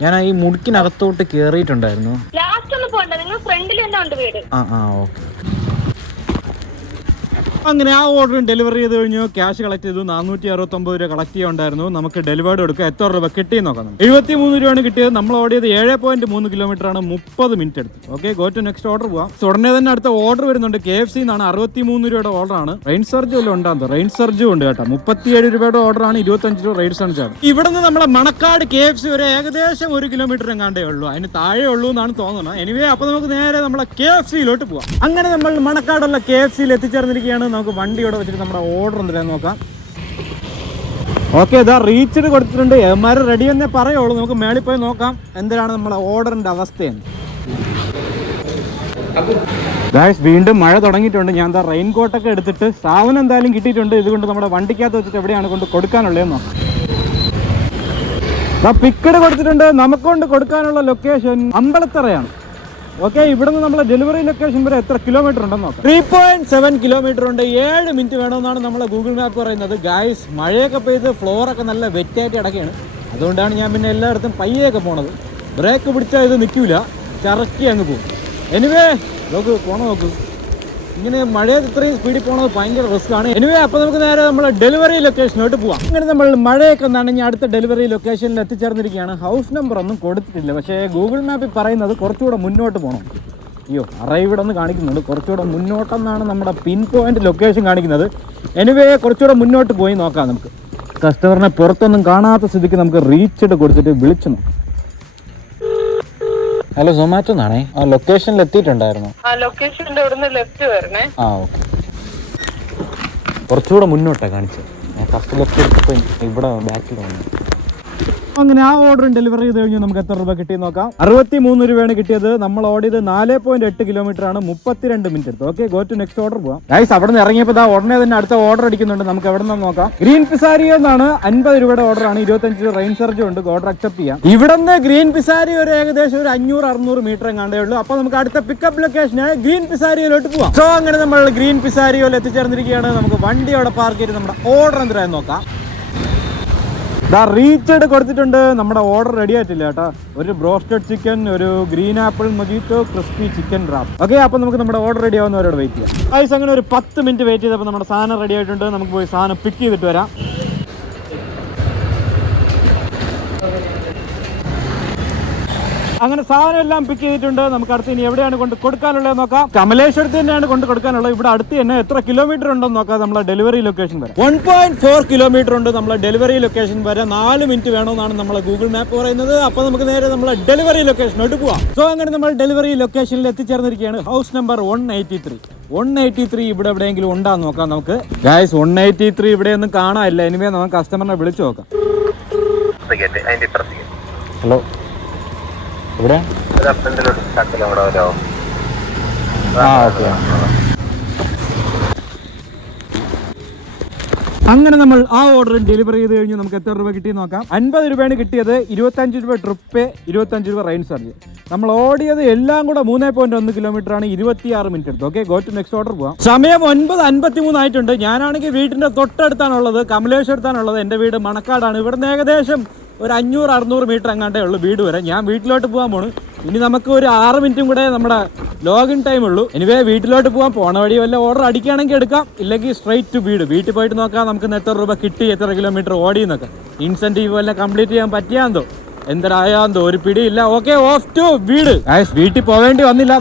ഞാൻ ഈ മുടുക്കിനകത്തോട്ട് കയറിയിട്ടുണ്ടായിരുന്നു. ഓക്കെ. അങ്ങനെ ആ ഓർഡർ ഡെലിവറി ചെയ്ത് കഴിഞ്ഞു. ക്യാഷ് കളക്ട് ചെയ്തു. 469 രൂപ കളക്ട് ചെയ്യാനുണ്ടായിരുന്നു. നമുക്ക് ഡെലിവേർഡ് കൊടുക്കുക. എത്ര രൂപ കിട്ടി നോക്കാം. 73 രൂപയാണ് കിട്ടിയത്. നമ്മൾ ഓടിയത് 7.3 കിലോമീറ്റർ ആണ്. 30 മിനിറ്റ് എടുത്തു. Okay, go to next order പോവാം. ഉടനെ തന്നെ അടുത്ത ഓർഡർ വരുന്നുണ്ട്. KFC എന്നാണ്. 63 രൂപയുടെ ഓർഡർ ആണ്. റെയിൻ സർജ് വല്ലതും ഉണ്ടാകുന്നത്. റെയിൻ സർജും ഉണ്ട് കേട്ടോ. 37 രൂപയുടെ ഓർഡർ ആണ്. 25 രൂപ റെയിൻ സർജ് ആണ്. ഇവിടെ നിന്ന് നമ്മളെ മണക്കാട് KFC വരെ ഏകദേശം 1 കിലോമീറ്റർ എങ്ങാണ്ടേ ഉള്ളൂ. അതിന് താഴെ ഉള്ളൂ എന്നാണ് തോന്നുന്നത്. എനിവേ, അപ്പൊ നമുക്ക് നേരെ നമ്മളെ KFCയിലോട്ട് പോവാം. അങ്ങനെ നമ്മൾ മണക്കാടുള്ള KFCയിൽ എത്തിച്ചേർന്നിരിക്കുകയാണ്. നമുക്ക് വണ്ടിയോടെ വെച്ചിട്ട് നമ്മുടെ ഓർഡർ എന്തിനാന്ന് നോക്കാം. ഓക്കെ, ഇതാ റീച്ച്ഡ് കൊടുത്തിട്ടുണ്ട്. എമാര് റെഡി എന്നേ പറയുള്ളൂ. നമുക്ക് മേളിൽ പോയി നോക്കാം എന്തിനാണ് നമ്മുടെ ഓർഡറിന്റെ അവസ്ഥയെന്ന്. ഗായ്സ്, വീണ്ടും മഴ തുടങ്ങിയിട്ടുണ്ട്. ഞാൻ എന്താ റെയിൻ കോട്ടൊക്കെ എടുത്തിട്ട് സാധനം എന്തായാലും കിട്ടിയിട്ടുണ്ട്. ഇതുകൊണ്ട് നമ്മുടെ വണ്ടിക്കകത്ത് വെച്ചിട്ട് എവിടെയാണ് കൊണ്ട് കൊടുക്കാനുള്ളതെന്ന് നോക്കാം. പിക്കഡ് കൊടുത്തിട്ടുണ്ട്. നമുക്കൊണ്ട് കൊടുക്കാനുള്ള ലൊക്കേഷൻ അമ്പലത്തറയാണ്. ഓക്കെ, ഇവിടുന്ന് നമ്മളെ ഡെലിവറി ലൊക്കേഷൻ വരെ എത്ര കിലോമീറ്റർ ഉണ്ടെന്ന് നോക്കാം. 3.7 കിലോമീറ്റർ ഉണ്ട്. 7 മിനിറ്റ് വേണമെന്നാണ് നമ്മളെ ഗൂഗിൾ മാപ്പ് പറയുന്നത്. ഗായ്സ്, മഴയൊക്കെ പെയ്ത് ഫ്ലോറൊക്കെ നല്ല വെറ്റായിട്ട് കിടക്കുകയാണ്. അതുകൊണ്ടാണ് ഞാൻ പിന്നെ എല്ലായിടത്തും പയ്യൊക്കെ പോണത്. ബ്രേക്ക് പിടിച്ചാൽ ഇത് നിൽക്കില്ല, ചറക്കി അങ്ങ് പോകും. എനിവേ, നോക്ക് ഇങ്ങനെ മഴയത് ഇത്രയും സ്പീഡിൽ പോണത് ഭയങ്കര റിസ്ക് ആണ്. എനിവേ, അപ്പോൾ നമുക്ക് നേരെ നമ്മൾ ഡെലിവറി ലൊക്കേഷനിലോട്ട് പോവാം. അങ്ങനെ നമ്മൾ മഴയൊക്കെ നനഞ്ഞ് അടുത്ത ഡെലിവറി ലൊക്കേഷനിൽ എത്തിച്ചേർന്നിരിക്കുകയാണ്. ഹൗസ് നമ്പർ ഒന്നും കൊടുത്തിട്ടില്ല, പക്ഷേ ഗൂഗിൾ മാപ്പിൽ പറയുന്നത് കുറച്ചുകൂടെ മുന്നോട്ട് പോകണം. അയ്യോ, അറൈവ്ഡ് ഒന്ന് കാണിക്കുന്നുണ്ട്. കുറച്ചുകൂടെ മുന്നോട്ടെന്നാണ് നമ്മുടെ പിൻ പോയിന്റ് ലൊക്കേഷൻ കാണിക്കുന്നത്. എനിവേ, കുറച്ചുകൂടെ മുന്നോട്ട് പോയി നോക്കാം. നമുക്ക് കസ്റ്റമറിനെ പുറത്തൊന്നും കാണാത്ത സ്ഥിതിക്ക് നമുക്ക് റീച്ച്ഡ് കൊടുത്തിട്ട് വിളിച്ചു നോക്കാം. ഹലോ, സൊമാറ്റോ എന്നാണേ. ആ ലൊക്കേഷനിൽ എത്തിയിട്ടുണ്ടായിരുന്നു. ഓക്കെ, കുറച്ചുകൂടെ മുന്നോട്ടാണ് കാണിച്ചത്. ഞാൻ ഫസ്റ്റ് ലെഫ്റ്റ് എടുത്തപ്പോൾ ഇവിടെ ബാക്കിൽ വന്നു. അങ്ങനെ ആ ഓർഡർ ഡെലിവറി ചെയ്ത് കഴിഞ്ഞാൽ നമുക്ക് എത്ര രൂപ കിട്ടി നോക്കാം. 63 രൂപയാണ് കിട്ടിയത്. നമ്മൾ ഓടിയത് 4.8 കിലോമീറ്റർ ആണ്. 32 മിനിറ്റ് എടുത്തു. Okay, go to next order പോവാം. ഗൈസ്, അവിടെ നിന്ന് ഇറങ്ങിയപ്പോൾ ഉടനെ തന്നെ അടുത്ത ഓർഡർ അടിക്കുന്നുണ്ട്. നമുക്ക് എവിടെ നിന്ന് നോക്കാം. ഗ്രീൻ പിസാരിയോ എന്നാണ്. 50 രൂപയുടെ ഓർഡർ ആണ്. 25 റെയിൻ സർജ് ഉണ്ട്. ഓർഡർ അക്സെപ്റ്റ് ചെയ്യാം. ഇവിടെ നിന്ന് ഗ്രീൻ പിസാരി ഒരു ഏകദേശം ഒരു 500-600 മീറ്റർ എങ്ങാണ്ടേ ഉള്ളൂ. അപ്പൊ നമുക്ക് അടുത്ത പിക്കപ്പ് ലൊക്കേഷനായ ഗ്രീൻ പിസാരിയോയിലോട്ട് പോവാം. സോ അങ്ങനെ നമ്മൾ ഗ്രീൻ പിസാരിയോയിൽ എത്തിച്ചേർന്നിരിക്കുകയാണ്. നമുക്ക് വണ്ടി അവിടെ പാർക്ക് ചെയ്ത് നമ്മുടെ ഓർഡർ എന്തിനാന്ന് നോക്കാം. റീച്ച്ഡ് കൊടുത്തിട്ടുണ്ട്. നമ്മുടെ ഓർഡർ റെഡി ആയിട്ടില്ല കേട്ടോ. ഒരു ബ്രോസ്റ്റഡ് ചിക്കൻ, ഒരു green apple mojito, crispy chicken wrap. Okay, അപ്പോൾ നമുക്ക് നമ്മുടെ ഓർഡർ റെഡി ആവുന്നവരോട് വെയിറ്റ് ചെയ്യാം. ഗൈസ്, അങ്ങനെ ഒരു 10 മിനിറ്റ് വെയിറ്റ് ചെയ്തപ്പോൾ നമ്മുടെ സാധനം റെഡി ആയിട്ടുണ്ട്. നമുക്ക് പോയി സാധനം പിക്ക് ചെയ്തിട്ട് വരാം. അങ്ങനെ സാധനം എല്ലാം പിക്ക് ചെയ്തിട്ടുണ്ട്. നമുക്ക് അടുത്ത് ഇനി എവിടെയാണ് കൊണ്ട് കൊടുക്കാനുള്ളത് നോക്കാം. കമലേശ്വരത്ത് തന്നെയാണ് കൊണ്ട് കൊടുക്കാനുള്ളത്. ഇവിടെ അടുത്ത് തന്നെ എത്ര കിലോമീറ്റർ ഉണ്ടെന്ന് നോക്കാം. നമ്മളെ ഡെലിവറി ലൊക്കേഷൻ വരെ 1.4 കിലോമീറ്റർ ഉണ്ട്. നമ്മളെ ഡെലിവറി ലൊക്കേഷൻ വരെ 4 മിനിറ്റ് വേണമെന്നാണ് നമ്മളെ ഗൂഗിൾ മാപ്പ് പറയുന്നത്. അപ്പൊ നമുക്ക് നേരെ നമ്മളെ ഡെലിവറി ലൊക്കേഷനോട്ട് പോവാം. സോ അങ്ങനെ നമ്മൾ ഡെലിവറി ലൊക്കേഷനിൽ എത്തിച്ചേർന്നിരിക്കുകയാണ്. ഹൗസ് നമ്പർ 183 ഇവിടെ എവിടെയെങ്കിലും ഉണ്ടാന്ന് നോക്കാം നമുക്ക്. ഗൈസ്, 183 ഇവിടെയൊന്നും കാണാനില്ല. എനിവേ, നമുക്ക് കസ്റ്റമറിനെ വിളിച്ചു നോക്കാം. ഹലോ, ഇവിടെ അങ്ങനെ നമ്മൾ ആ ഓർഡർ ഡെലിവറി ചെയ്ത് കഴിഞ്ഞ് നമുക്ക് എത്ര രൂപ കിട്ടി നോക്കാം. 50 രൂപയാണ് കിട്ടിയത്. 25 രൂപ ട്രിപ്പ്, 25 രൂപ റെയിൻ സർജ്. നമ്മൾ ഓടിയത് എല്ലാം കൂടെ 3.1 കിലോമീറ്റർ ആണ്. 26 മിനിറ്റ് എടുത്തു. Okay, go to next order പോവാം. സമയം 9:53 ആയിട്ടുണ്ട്. ഞാനാണെങ്കിൽ വീട്ടിന്റെ തൊട്ടടുത്താണുള്ളത്, കമലേശ്വരത്താണുള്ളത്. എൻ്റെ വീട് മണക്കാടാണ്. ഇവിടുന്ന് ഏകദേശം ഒരു 500-600 മീറ്റർ എങ്ങാണ്ടേ ഉള്ളൂ വീട് വരെ. ഞാൻ വീട്ടിലോട്ട് പോകാൻ പോണു. ഇനി നമുക്ക് ഒരു 6 മിനിറ്റും കൂടെ നമ്മുടെ ലോഗിൻ ടൈം ഉള്ളൂ. എനിവേ, വീട്ടിലോട്ട് പോണ വഴി വല്ല ഓർഡർ അടിക്കുകയാണെങ്കിൽ എടുക്കാം, ഇല്ലെങ്കിൽ സ്ട്രൈറ്റ് ടു വീട്ടിൽ പോയിട്ട് നോക്കാം നമുക്ക് എത്ര രൂപ കിട്ടി, എത്ര കിലോമീറ്റർ ഓടി എന്നൊക്കെ. ഇൻസെന്റീവ് വല്ല കംപ്ലീറ്റ് ചെയ്യാൻ പറ്റിയാന്തോ എന്തരായാന്തോ ഒരു പിടിയില്ല. ഓക്കെ, ഓഫ് ടു വീട്. വീട്ടിൽ പോവേണ്ടി വന്നില്ല.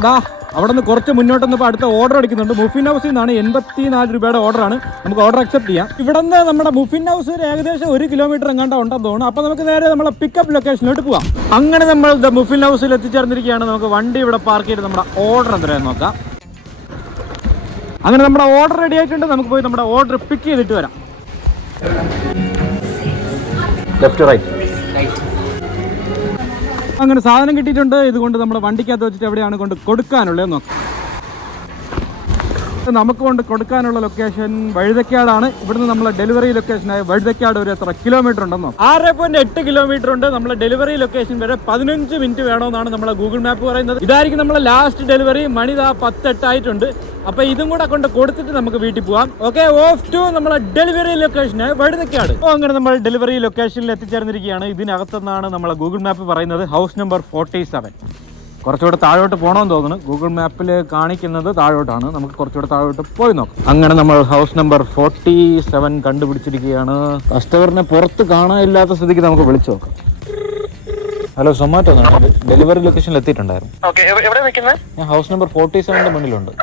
അവിടെ നിന്ന് കുറച്ച് മുന്നോട്ടൊന്നിപ്പോൾ അടുത്ത ഓർഡർ അടിക്കുന്നുണ്ട്. മുഫിൻ ഹൗസിൽ നിന്നാണ്. 84 രൂപയുടെ ഓർഡറാണ്. നമുക്ക് ഓർഡർ അക്സെപ്റ്റ് ചെയ്യാം. ഇവിടെ നിന്ന് നമ്മുടെ മുഫിൻ ഹൗസ് ഏകദേശം 1 കിലോമീറ്റർ എങ്ങാണ്ട് ഉണ്ടെന്ന് തോന്നുന്നു. അപ്പോൾ നമുക്ക് നേരെ നമ്മളെ പിക്കപ്പ് ലൊക്കേഷനിലോട്ട് പോവാം. അങ്ങനെ നമ്മൾ മുഫിൻ ഹൗസിൽ എത്തിച്ചേർന്നിരിക്കുകയാണ്. നമുക്ക് വണ്ടി ഇവിടെ പാർക്ക് ചെയ്ത് നമ്മുടെ ഓർഡർ എന്തരാന്ന് നോക്കാം. അങ്ങനെ നമ്മുടെ ഓർഡർ റെഡി ആയിട്ടുണ്ട്. നമുക്ക് പോയി നമ്മുടെ ഓർഡർ പിക്ക് ചെയ്തിട്ട് വരാം. Left right. അങ്ങനെ സാധനം കിട്ടിയിട്ടുണ്ട്. ഇതുകൊണ്ട് നമ്മുടെ വണ്ടിക്കകത്ത് വെച്ചിട്ട് എവിടെയാണ് കൊണ്ട് കൊടുക്കാനുള്ളത് നോക്കാം. നമുക്ക് കൊണ്ട് കൊടുക്കാനുള്ള ലൊക്കേഷൻ വഴുതക്കാടാണ്. ഇവിടുന്ന് നമ്മളെ ഡെലിവറി ലൊക്കേഷനായ വഴുതക്കാട് ഒരു എത്ര കിലോമീറ്റർ ഉണ്ടെന്നോ 6.8 കിലോമീറ്റർ ഉണ്ട്. നമ്മളെ ഡെലിവറി ലൊക്കേഷൻ വരെ 15 മിനിറ്റ് വേണമെന്നാണ് നമ്മളെ ഗൂഗിൾ മാപ്പ് പറയുന്നത്. ഇതായിരിക്കും നമ്മളെ ലാസ്റ്റ് ഡെലിവറി. മണി 10:08 ആയിട്ടുണ്ട്. അപ്പൊ ഇതും കൂടെ കൊണ്ട് കൊടുത്തിട്ട് നമുക്ക് വീട്ടിൽ പോവാം. ഓക്കെ, ഓഫ് ടു നമ്മളെ ഡെലിവറി ലൊക്കേഷനായ വഴുതക്കാട്. അപ്പോൾ അങ്ങനെ നമ്മൾ ഡെലിവറി ലൊക്കേഷനിൽ എത്തിച്ചേർന്നിരിക്കുകയാണ്. ഇതിനകത്തുനിന്നാണ് നമ്മളെ ഗൂഗിൾ മാപ്പ് പറയുന്നത് ഹൗസ് നമ്പർ 47. കുറച്ചുകൂടെ താഴോട്ട് പോകണമെന്ന് തോന്നുന്നു. ഗൂഗിൾ മാപ്പിൽ കാണിക്കുന്നത് താഴോട്ടാണ്. നമുക്ക് കുറച്ചുകൂടെ താഴോട്ട് പോയി നോക്കാം. അങ്ങനെ നമ്മൾ ഹൗസ് നമ്പർ 47 കണ്ടുപിടിച്ചിരിക്കുകയാണ്. കസ്റ്റമറിനെ പുറത്ത് കാണാനില്ലാത്ത സ്ഥിതിക്ക് നമുക്ക് വിളിച്ചു നോക്കാം. ഹലോ, സൊമാറ്റോ ഡെലിവറി ലൊക്കേഷനിൽ എത്തിയിട്ടുണ്ടായിരുന്നു. ഞാൻ ഹൗസ് നമ്പർ 47 മുന്നിലുണ്ട്.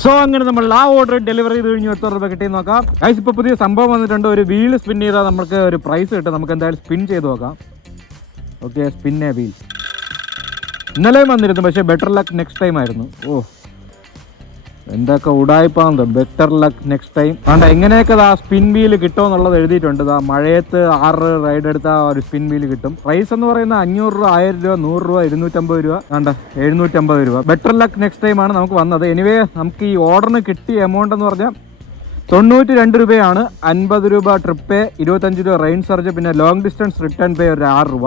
സോ അങ്ങനെ നമ്മൾ ആ ഓർഡർ ഡെലിവറി ചെയ്ത് കഴിഞ്ഞു. എത്ര രൂപ കിട്ടി നോക്കാം. ഗൈസ്, ഇപ്പൊ പുതിയ സംഭവം വന്നിട്ടുണ്ട്. ഒരു വീല് സ്പിൻ ചെയ്താൽ നമുക്ക് ഒരു പ്രൈസ് കിട്ടും. നമുക്ക് എന്തായാലും സ്പിൻ ചെയ്ത് നോക്കാം. Okay, spin A wheel. ഇന്നലെയും വന്നിരുന്നു, പക്ഷേ ബെറ്റർ ലക്ക് നെക്സ്റ്റ് ടൈം ആയിരുന്നു. ഓ, എന്തൊക്കെ ഉടായിപ്പാന്ന്. Better luck next time. വേണ്ട, എങ്ങനെയൊക്കെ ആ സ്പിൻ വീല് കിട്ടുമെന്നുള്ളത് എഴുതിയിട്ടുണ്ട്. മഴയത്ത് 6 റൈഡ് എടുത്താൽ ഒരു സ്പിൻ വീല് കിട്ടും. പ്രൈസ് എന്ന് പറയുന്നത് 500 രൂപ, 1000 രൂപ, 100 രൂപ, 250 രൂപ, വേണ്ട 750 രൂപ. ബെറ്റർ ലക്ക് നെക്സ്റ്റ് ടൈം ആണ് നമുക്ക് വന്നത്. എനിവേ, നമുക്ക് ഈ ഓർഡറിന് കിട്ടിയ എമൗണ്ട് എന്ന് പറഞ്ഞാൽ 92 രൂപയാണ്. 50 രൂപ ട്രിപ്പ്, 25 രൂപ റെയിൻ സർജ്, പിന്നെ ലോങ് ഡിസ്റ്റൻസ് റിട്ടേൺ പേ ഒരു 6 രൂപ.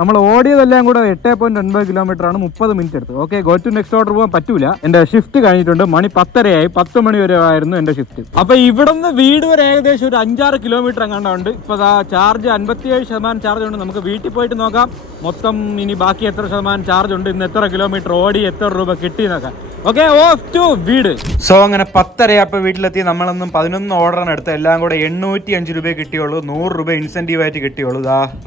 നമ്മൾ ഓടിയതെല്ലാം കൂടെ 8.9 കിലോമീറ്റർ ആണ്. 30 മിനിറ്റ് എടുത്തു. Okay, go to next order പോകാൻ പറ്റൂല. എന്റെ ഷിഫ്റ്റ് കഴിഞ്ഞിട്ടുണ്ട്. മണി 10:30 10 മണി വരെ ആയിരുന്നു എന്റെ ഷിഫ്റ്റ്. അപ്പൊ ഇവിടുന്ന് വീട് വരെ ഏകദേശം ഒരു 5-6 കിലോമീറ്റർ അങ്ങാണ്ടുണ്ട്. ഇപ്പൊ ചാർജ് 57% ചാർജ് ഉണ്ട്. നമുക്ക് വീട്ടിൽ പോയിട്ട് നോക്കാം മൊത്തം ഇനി ബാക്കി എത്ര ശതമാനം ചാർജ് ഉണ്ട്, ഇന്ന് എത്ര കിലോമീറ്റർ ഓടി, എത്ര രൂപ കിട്ടി നോക്കാം. ഓക്കെ, ഓഫ് ടു വീട്. സോ അങ്ങനെ 10:30 വീട്ടിലെത്തി. നമ്മളൊന്നും 11 ഓർഡറാണ് എടുത്തത്. എല്ലാം കൂടെ 805 രൂപ കിട്ടിയുള്ളൂ. 100 രൂപ ഇൻസെന്റീവ് ആയിട്ട് കിട്ടിയുള്ളൂ.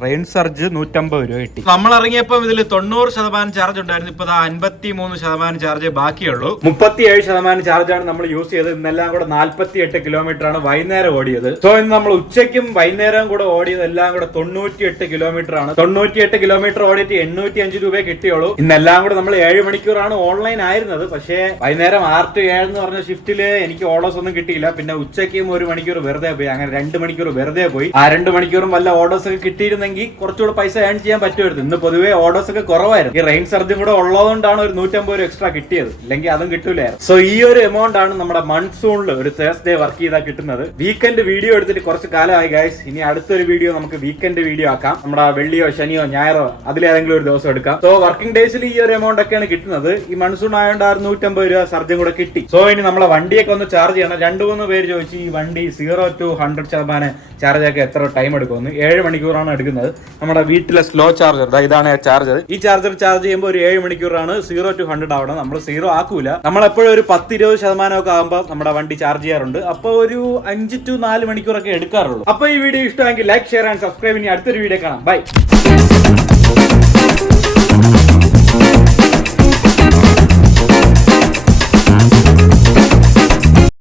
റെയിൻ സർജ് 150 രൂപ കിട്ടി. നമ്മൾ ഇറങ്ങിയപ്പോൾ ഇതിൽ 90% ചാർജ് ഉണ്ടായിരുന്നു. ഇപ്പൊ 53% ചാർജ് ബാക്കിയുള്ളൂ. 37% ചാർജാണ് നമ്മൾ യൂസ് ചെയ്തത്. ഇന്നെല്ലാം കൂടെ 48 കിലോമീറ്റർ ആണ് വൈകുന്നേരം ഓടിയത്. സോ ഇന്ന് നമ്മൾ ഉച്ചയ്ക്കും വൈകുന്നേരം കൂടെ ഓടിയത് എല്ലാം കൂടെ 98 കിലോമീറ്റർ ആണ്. 98 കിലോമീറ്റർ ഓടിയിട്ട് 805 രൂപ കിട്ടിയുള്ളൂ. ഇന്നെല്ലാം കൂടെ നമ്മൾ 7 മണിക്കൂറാണ് ഓൺലൈൻ ആയിരുന്നത്. പക്ഷേ വൈകുന്നേരം 6 to 7 എന്ന് പറഞ്ഞ ഷിഫ്റ്റില് എനിക്ക് ഓർഡേഴ്സ് ഒന്നും കിട്ടിയില്ല. പിന്നെ ഉച്ചയ്ക്കും 1 മണിക്കൂർ വെറുതെ പോയി. അങ്ങനെ 2 മണിക്കൂർ വെറുതെ പോയി. ആ 2 മണിക്കൂറും വല്ല ഓർഡേഴ്സ് ഒക്കെ കിട്ടിയിരുന്നെങ്കിൽ കുറച്ചുകൂടെ പൈസ ഏൺ ചെയ്യാൻ പറ്റുമായിരുന്നു. ഇന്ന് പൊതുവേ ഓർഡേഴ്സ് ഒക്കെ കുറവായിരുന്നു. ഈ റെയിൻ സർജും കൂടെ ഉള്ളതുകൊണ്ടാണ് ഒരു 150 രൂപ എക്സ്ട്രാ കിട്ടിയത്. ഇല്ലെങ്കിൽ അതും കിട്ടൂലായിരുന്നു. സോ ഈ ഒരു എമൗണ്ട് ആണ് നമ്മുടെ മൺസൂണിൽ ഒരു തേഴ്സ്ഡേ വർക്ക് ചെയ്താൽ കിട്ടുന്നത്. വീക്കെൻഡ് വീഡിയോ എടുത്തിട്ട് കുറച്ച് കാലമായി ഗൈസ്. ഇനി അടുത്തൊരു വീഡിയോ നമുക്ക് വീക്കെൻഡ് വീഡിയോ ആക്കാം. നമ്മുടെ വെള്ളിയോ ശനിയോ ഞായറോ അതിലേതെങ്കിലും ഒരു ദിവസം എടുക്കാം. സോ വർക്കിംഗ് ഡേയ്സിൽ ഈ ഒരു എമൗണ്ട് ഒക്കെയാണ് കിട്ടുന്നത്. ഈ മൺസൂൺ ആയതുകൊണ്ട് 150 രൂപ സർജും കൂടെ കിട്ടി. സോ ഇനി നമ്മളെ വണ്ടിയൊക്കെ ഒന്ന് ചാർജ് ചെയ്യണം. 2-3 പേര് ചോദിച്ചു ഈ വണ്ടി 0 to 100% ചാർജ് ആക്കി എത്ര ടൈം എടുക്കുമെന്ന്. 7 മണിക്കൂറാണ് എടുക്കുന്നത്. നമ്മുടെ വീട്ടിലെ സ്ലോ ചാർജർ ഇതാണ് ചാർജർ. ഈ ചാർജർ ചാർജ് ചെയ്യുമ്പോൾ ഒരു 7 മണിക്കൂറാണ്. 0 to 100 ആവണം. നമ്മൾ 0 ആക്കൂല. നമ്മളെപ്പോഴും ഒരു 10-20% ഒക്കെ ആകുമ്പോൾ നമ്മുടെ വണ്ടി ചാർജ് ചെയ്യാറുണ്ട്. അപ്പൊ ഒരു 5 to 4 മണിക്കൂറൊക്കെ എടുക്കാറുള്ളൂ. അപ്പൊ ഈ വീഡിയോ ഇഷ്ടമെങ്കിൽ ലൈക്ക്, ഷെയർ ആൻഡ് സബ്സ്ക്രൈബ്. ഇനി അടുത്തൊരു വീഡിയോ കാണാം. ബൈ.